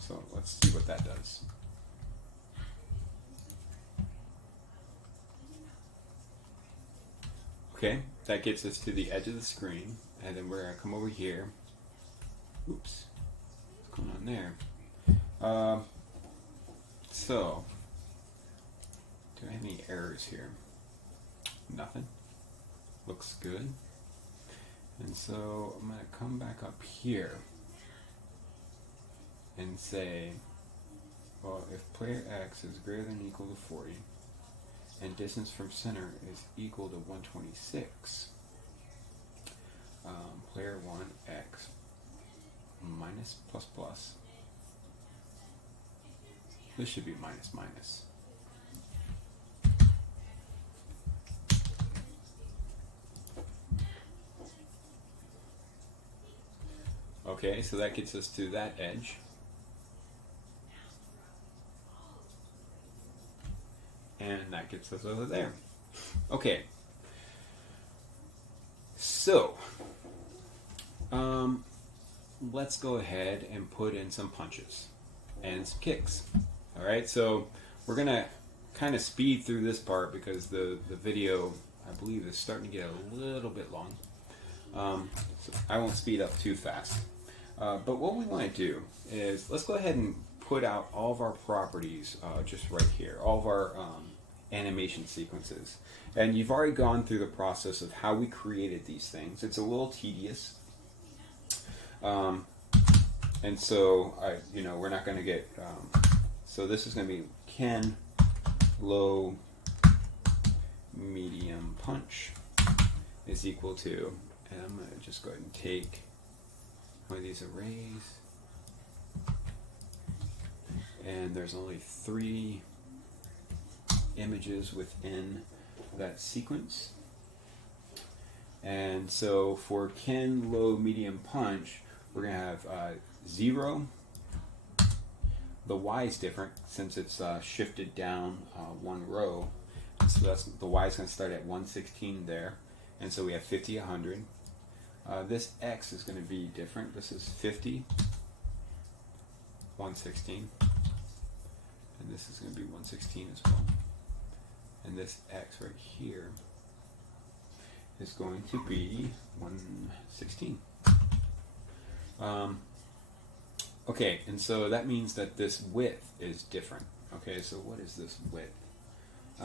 So let's see what that does. Okay, that gets us to the edge of the screen, and then we're going to come over here. Oops, what's going on there? So, do I have any errors here? Nothing. Looks good. And so I'm going to come back up here and say, well, if player x is greater than or equal to 40, and distance from center is equal to 126, player 1 x minus plus plus. This should be minus minus. Okay, so that gets us to that edge. And that gets us over there. Okay. So, let's go ahead and put in some punches and some kicks. All right, so we're going to kind of speed through this part because the video, I believe, is starting to get a little bit long. So I won't speed up too fast. But what we want to do is let's go ahead and put out all of our properties just right here, all of our animation sequences. And you've already gone through the process of how we created these things. It's a little tedious. And so, we're not going to get, so this is going to be Ken, low, medium, punch is equal to, and I'm going to just go ahead and take one of these arrays, and there's only 3 images within that sequence. And so for Ken, low, medium, punch, we're going to have 0. The Y is different since it's shifted down 1 row. So that's, the Y is going to start at 116 there. And so we have 50, 100. This X is going to be different. This is 50, 116. And this is going to be 116 as well. And this X right here is going to be 116. Okay, and so that means that this width is different. Okay, so what is this width?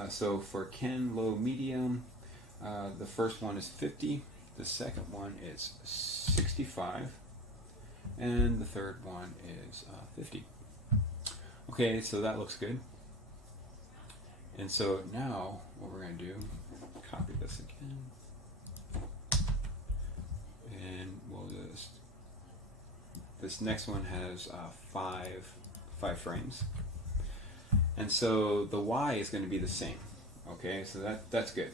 So for Ken, low, medium, the first one is 50, the second one is 65, and the third one is 50. Okay, so that looks good. And so now what we're going to do, copy this again, and we'll just, this next one has 5 frames. And so the Y is going to be the same. Okay, so that's good.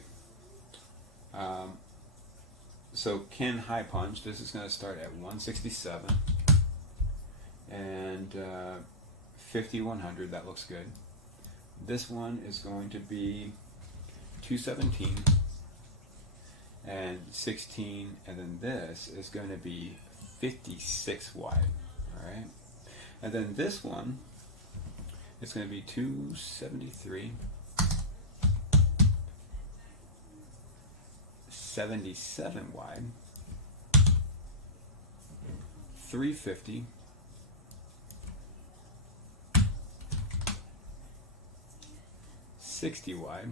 So Ken high punch, this is going to start at 167 and 50, 100, that looks good. This one is going to be 217 and 16, and then this is going to be 56 wide. All right, and then this one is going to be 273, 77 wide, 350, 60 wide,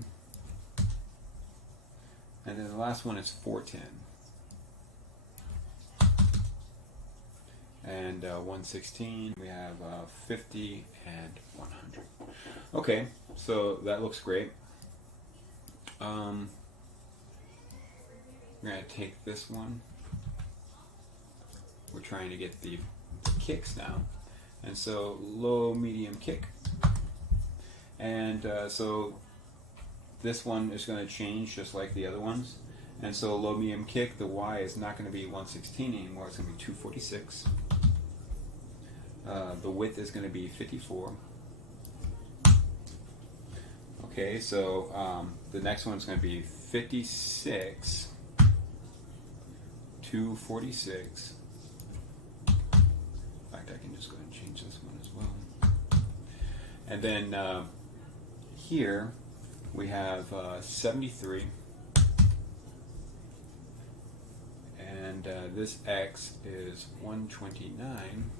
and then the last one is 410. And 116, we have 50 and 100. Okay, so that looks great. We're going to take this one. We're trying to get the kicks now. And so low, medium, kick. And so this one is going to change just like the other ones. And so low, medium, kick, the Y is not going to be 116 anymore. It's going to be 246. The width is going to be 54. Okay, so the next one is going to be 56, 246. In fact, I can just go ahead and change this one as well. And then here we have 73. And this X is 129.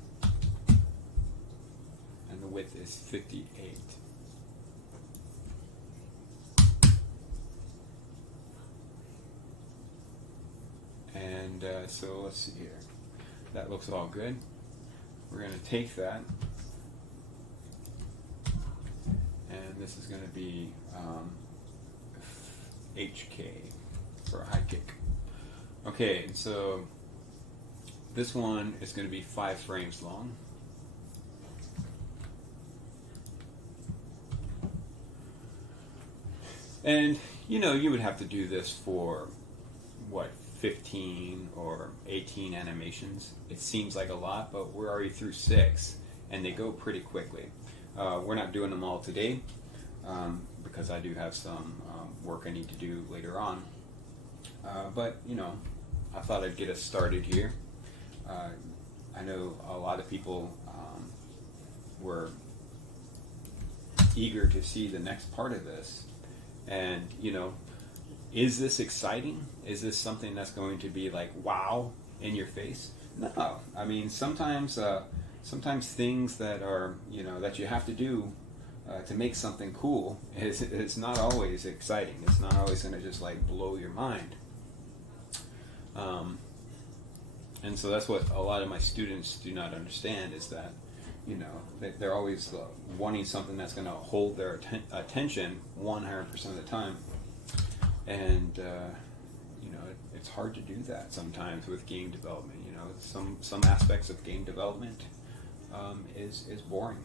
And the width is 58. And so let's see here. That looks all good. We're going to take that. And this is going to be HK for a high kick. Okay, and so this one is going to be 5 frames long. And you know, you would have to do this for what, 15 or 18 animations. It seems like a lot, but we're already through 6 and they go pretty quickly. We're not doing them all today because I do have some work I need to do later on. But you know, I thought I'd get us started here. I know a lot of people were eager to see the next part of this. And you know, is this exciting? Is this something that's going to be like wow in your face? No. I mean, sometimes things that are, you know, that you have to do to make something cool is not always exciting. It's not always going to just like blow your mind. And so that's what a lot of my students do not understand, is that, you know, they're always wanting something that's going to hold their attention 100% of the time. And, you know, it's hard to do that sometimes with game development. You know, some aspects of game development is boring,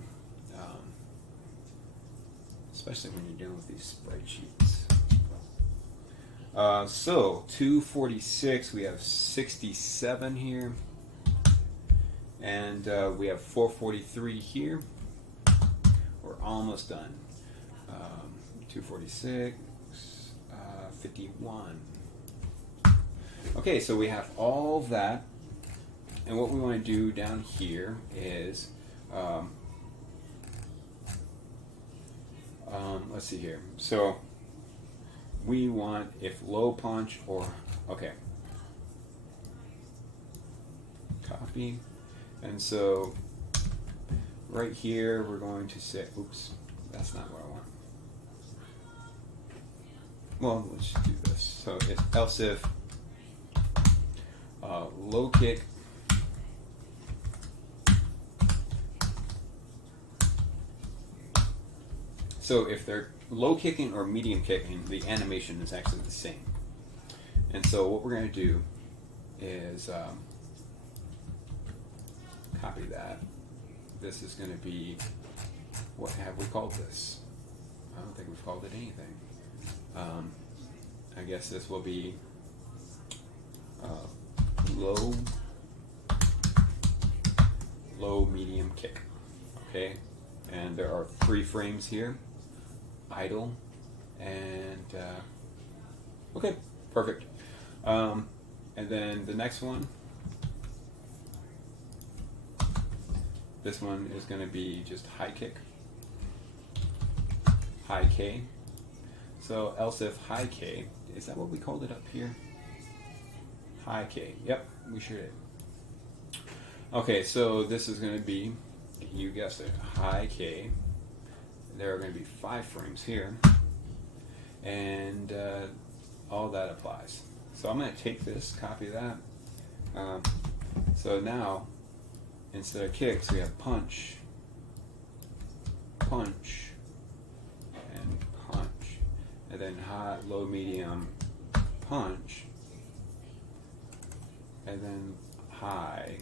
especially when you're dealing with these sprite sheets. So 246, we have 67 here. And we have 443 here. We're almost done. 246, 51. Okay, so we have all that. And what we want to do down here is, let's see here. So we want if low punch or, okay. Copy. And so right here we're going to say, oops, that's not what I want. Well, let's just do this. So if else if low kick so if they're low kicking or medium kicking, the animation is actually the same. And so what we're going to do is copy that. This is going to be, what have we called this? I don't think we've called it anything. I guess this will be low, medium, kick. Okay, and there are 3 frames here, idle, and okay, perfect. And then the next one This one is going to be just high kick, high K. So else if high K, is that what we called it up here? High K. Yep, we sure did. Okay, so this is going to be, you guessed it, high K. There are going to be 5 frames here, and all that applies. So I'm going to take this, copy that. So now, instead of kicks, we have punch, punch, and punch, and then high, low, medium, punch, and then high,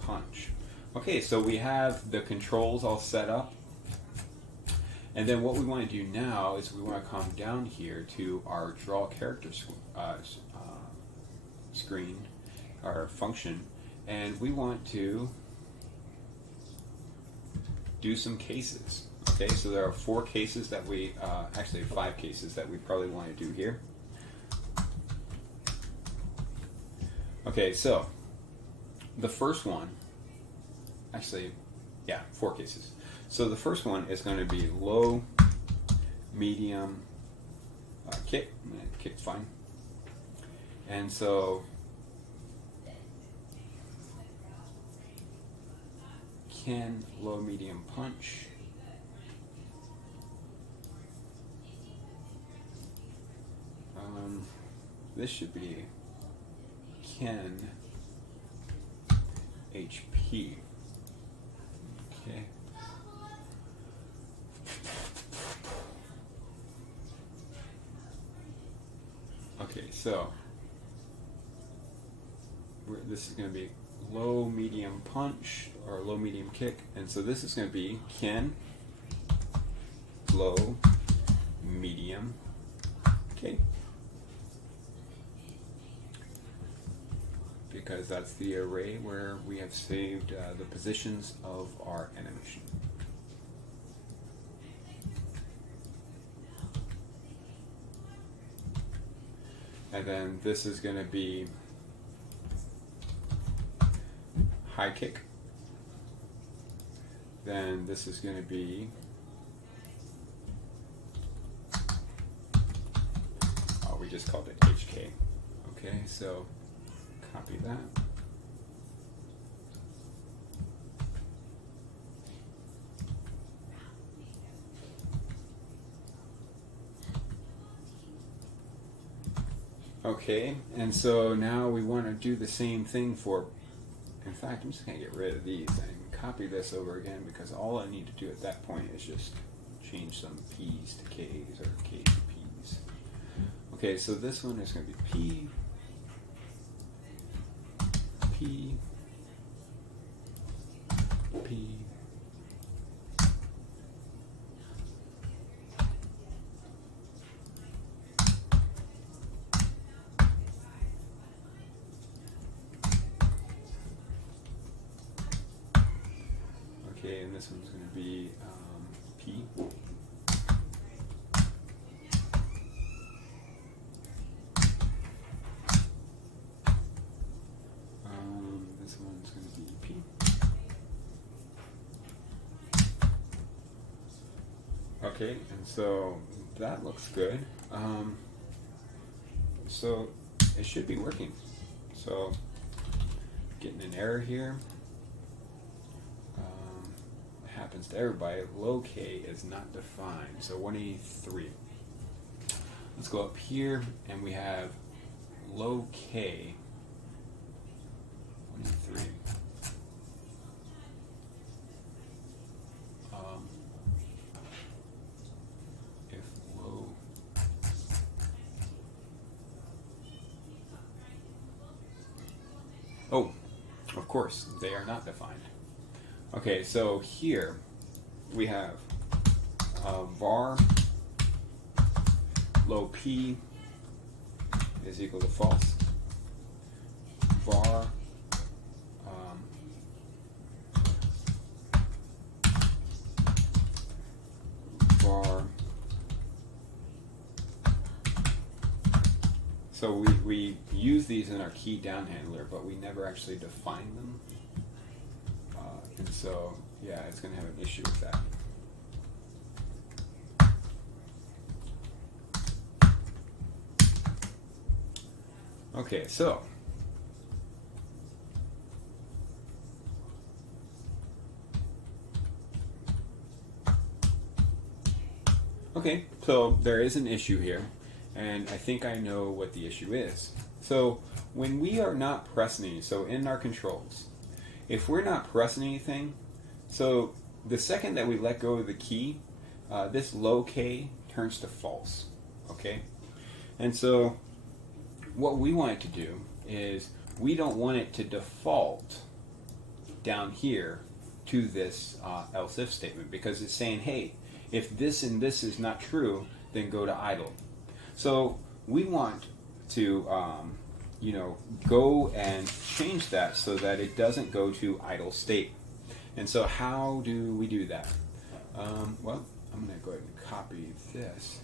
punch. Okay, so we have the controls all set up, and then what we want to do now is we want to come down here to our draw character screen, our function, and we want to do some cases. Okay, so there are 4 cases that we, actually 5 cases that we probably want to do here. Okay, so the first one, actually, yeah, 4 cases. So the first one is going to be low, medium, kick. Kick, fine. And so can, low, medium, punch. This should be can, HP. Okay. Okay, so this is going to be low, medium punch, or low, medium kick, and so this is going to be can, low, medium, kick. Because that's the array where we have saved the positions of our animation. And then this is going to be high kick. Then this is going to be we just called it HK. Okay, so copy that. Okay, and so now we want to do the same thing for, in fact, I'm just going to get rid of these and copy this over again, because all I need to do at that point is just change some P's to K's or K's to P's. Okay, so this one is going to be P, P, P, okay, and this one's going to be P. This one's going to be P. Okay, and so that looks good. So it should be working. So getting an error here. Happens to everybody. Low K is not defined. So 183. Let's go up here and we have low K 183. If low oh, of course, they are not defined. Okay, so here we have var low P is equal to false. Var var. So we use these in our key down handler, but we never actually define them. So yeah, it's going to have an issue with that. Okay, so there is an issue here, and I think I know what the issue is. So when we are not pressing anything, so in our controls, if we're not pressing anything, so the second that we let go of the key, this low K turns to false. Okay, and so what we want it to do is we don't want it to default down here to this else if statement, because it's saying, hey, if this and this is not true, then go to idle. So we want to go and change that so that it doesn't go to idle state. And so how do we do that? Well, I'm going to go ahead and copy this.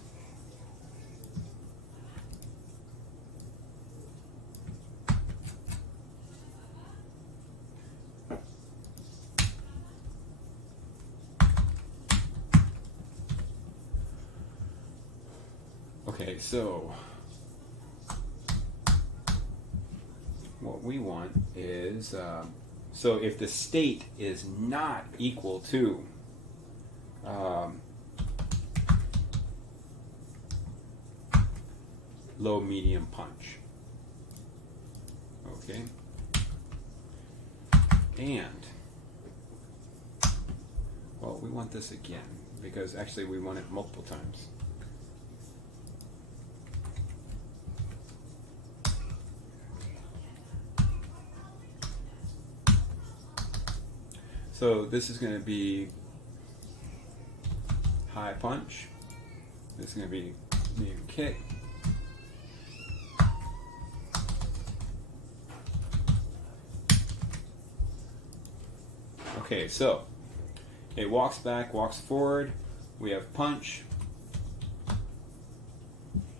Okay, so what we want is, so if the state is not equal to low, medium, punch. Okay. And, well, we want this again, because actually we want it multiple times. So this is going to be high punch. This is going to be medium kick. Okay, so it walks back, walks forward. We have punch.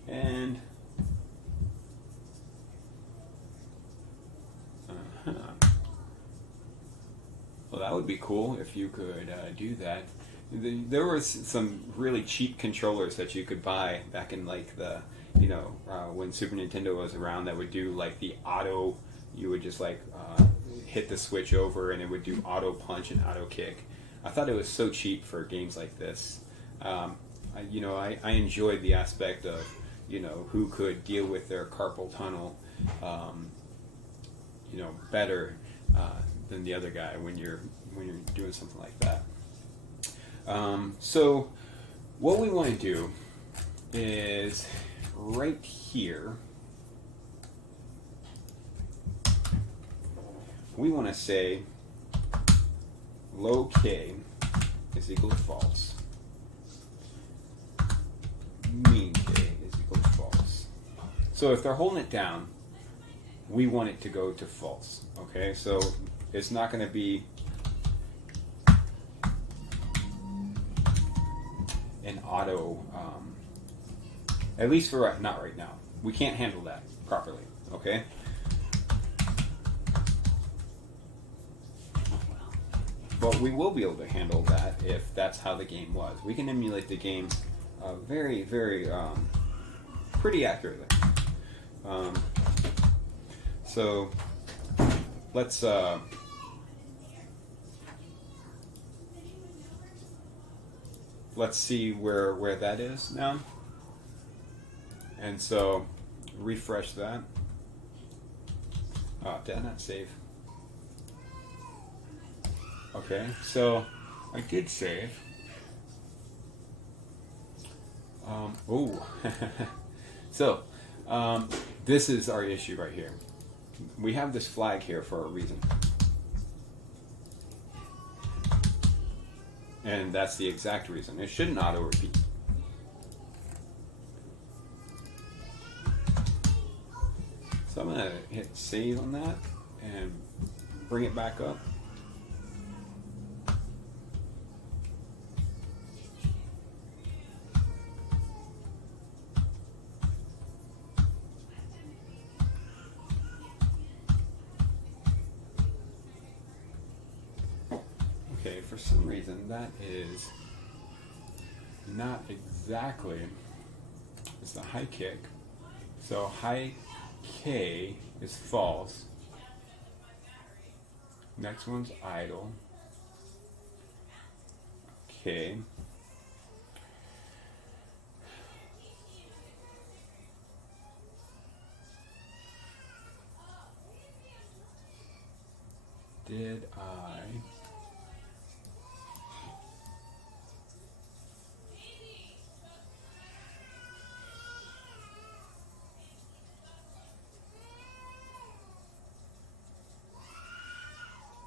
And well, that would be cool if you could do that. There were some really cheap controllers that you could buy back in like the, when Super Nintendo was around, that would do like the auto. You would just like hit the switch over and it would do auto punch and auto kick. I thought it was so cheap for games like this. I enjoyed the aspect of, who could deal with their carpal tunnel, better than the other guy when you're doing something like that. So what we want to do is right here, we want to say low K is equal to false, mean K is equal to false. So if they're holding it down, we want it to go to false. Okay, so it's not going to be an auto, at least for not right now. We can't handle that properly. Okay. But we will be able to handle that if that's how the game was. We can emulate the game very, very, pretty accurately. So let's see where that is now. And so refresh that. Oh, did I not save? Okay, so I did save. So this is our issue right here. We have this flag here for a reason. And that's the exact reason. It shouldn't auto-repeat. So I'm going to hit save on that and bring it back up. for some reason that is not exactly, it's the high kick. So high K is false. Next one's idle. Okay. Did I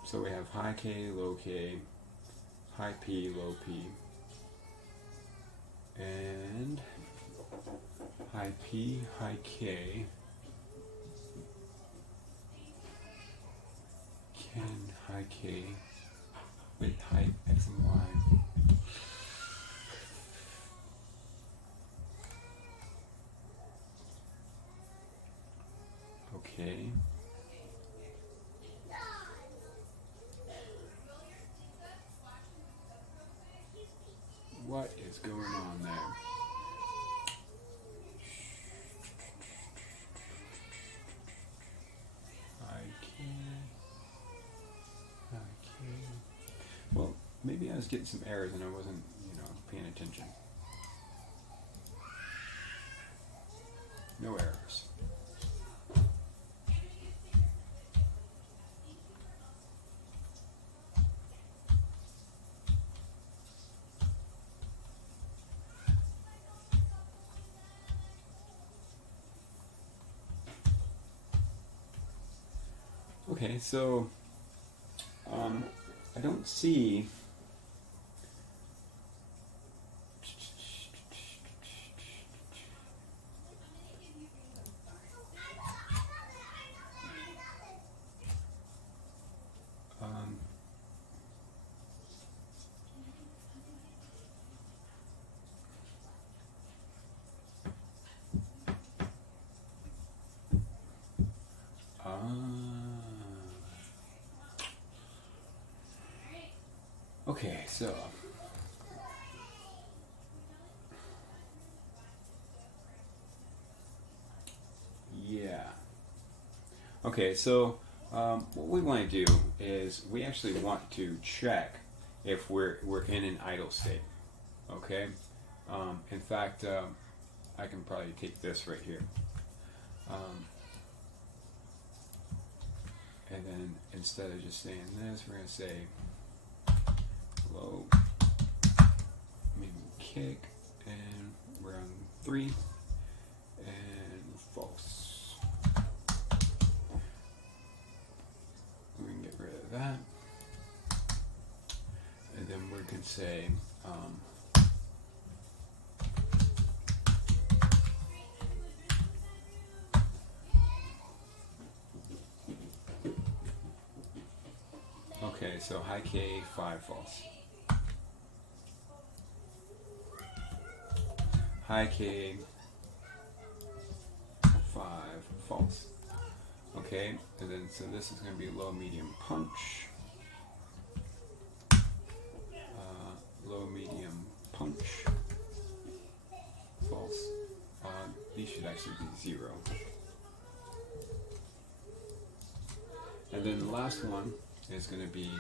so we have high K, low K, high P, low P, and high P, high K, high K, with high X and Y. Okay. What is going on there? Well, maybe I was getting some errors and I wasn't, paying attention. No errors. Okay, so I don't see okay, so yeah. Okay, so what we want to do is we actually want to check if we're in an idle state. Okay. In fact, I can probably take this right here. And then instead of just saying this, we're going to say low, maybe kick, and we're on 3, and false. We can get rid of that. And then we can say okay, so high K, 5 false. High K, 5 false. Okay, and then so this is going to be low, medium, punch. Low, medium, punch. False. These should actually be 0. And then the last one is going to be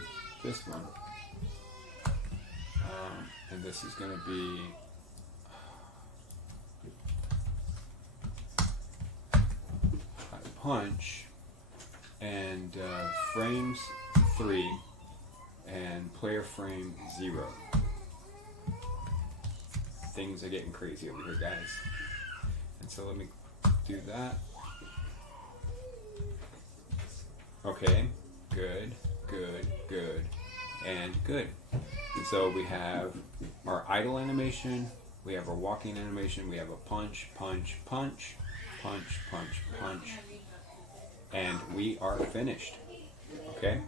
this one. And this is going to be punch and frames 3 and player frame 0. Things are getting crazy over here, guys. And so let me do that. Okay, good, good, good, and good. And so we have our idle animation, we have our walking animation, we have a punch, punch, punch, punch, punch, punch, and we are finished. Okay?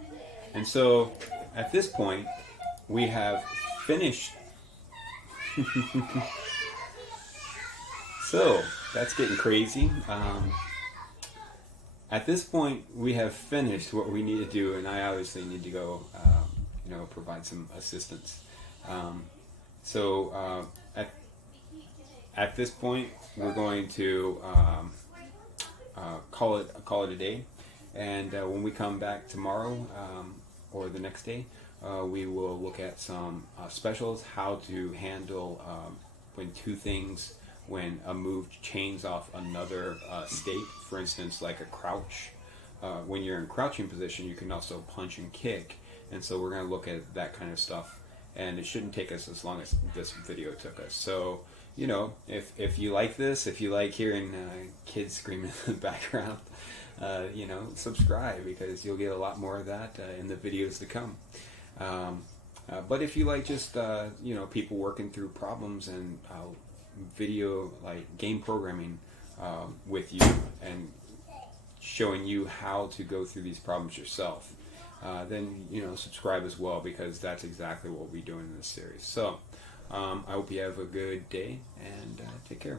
And so at this point, we have finished. So that's getting crazy. At this point, we have finished what we need to do, and I obviously need to go provide some assistance. So at this point, we're going to call it a day, and when we come back tomorrow or the next day, we will look at some specials, how to handle when a move chains off another state. For instance, like a crouch. When you're in crouching position, you can also punch and kick, and so we're going to look at that kind of stuff. And it shouldn't take us as long as this video took us. So, if you like this, if you like hearing kids screaming in the background, subscribe, because you'll get a lot more of that in the videos to come. But if you like just people working through problems and video, like game programming with you and showing you how to go through these problems yourself, then subscribe as well, because that's exactly what we'll be doing in this series. So I hope you have a good day, and take care.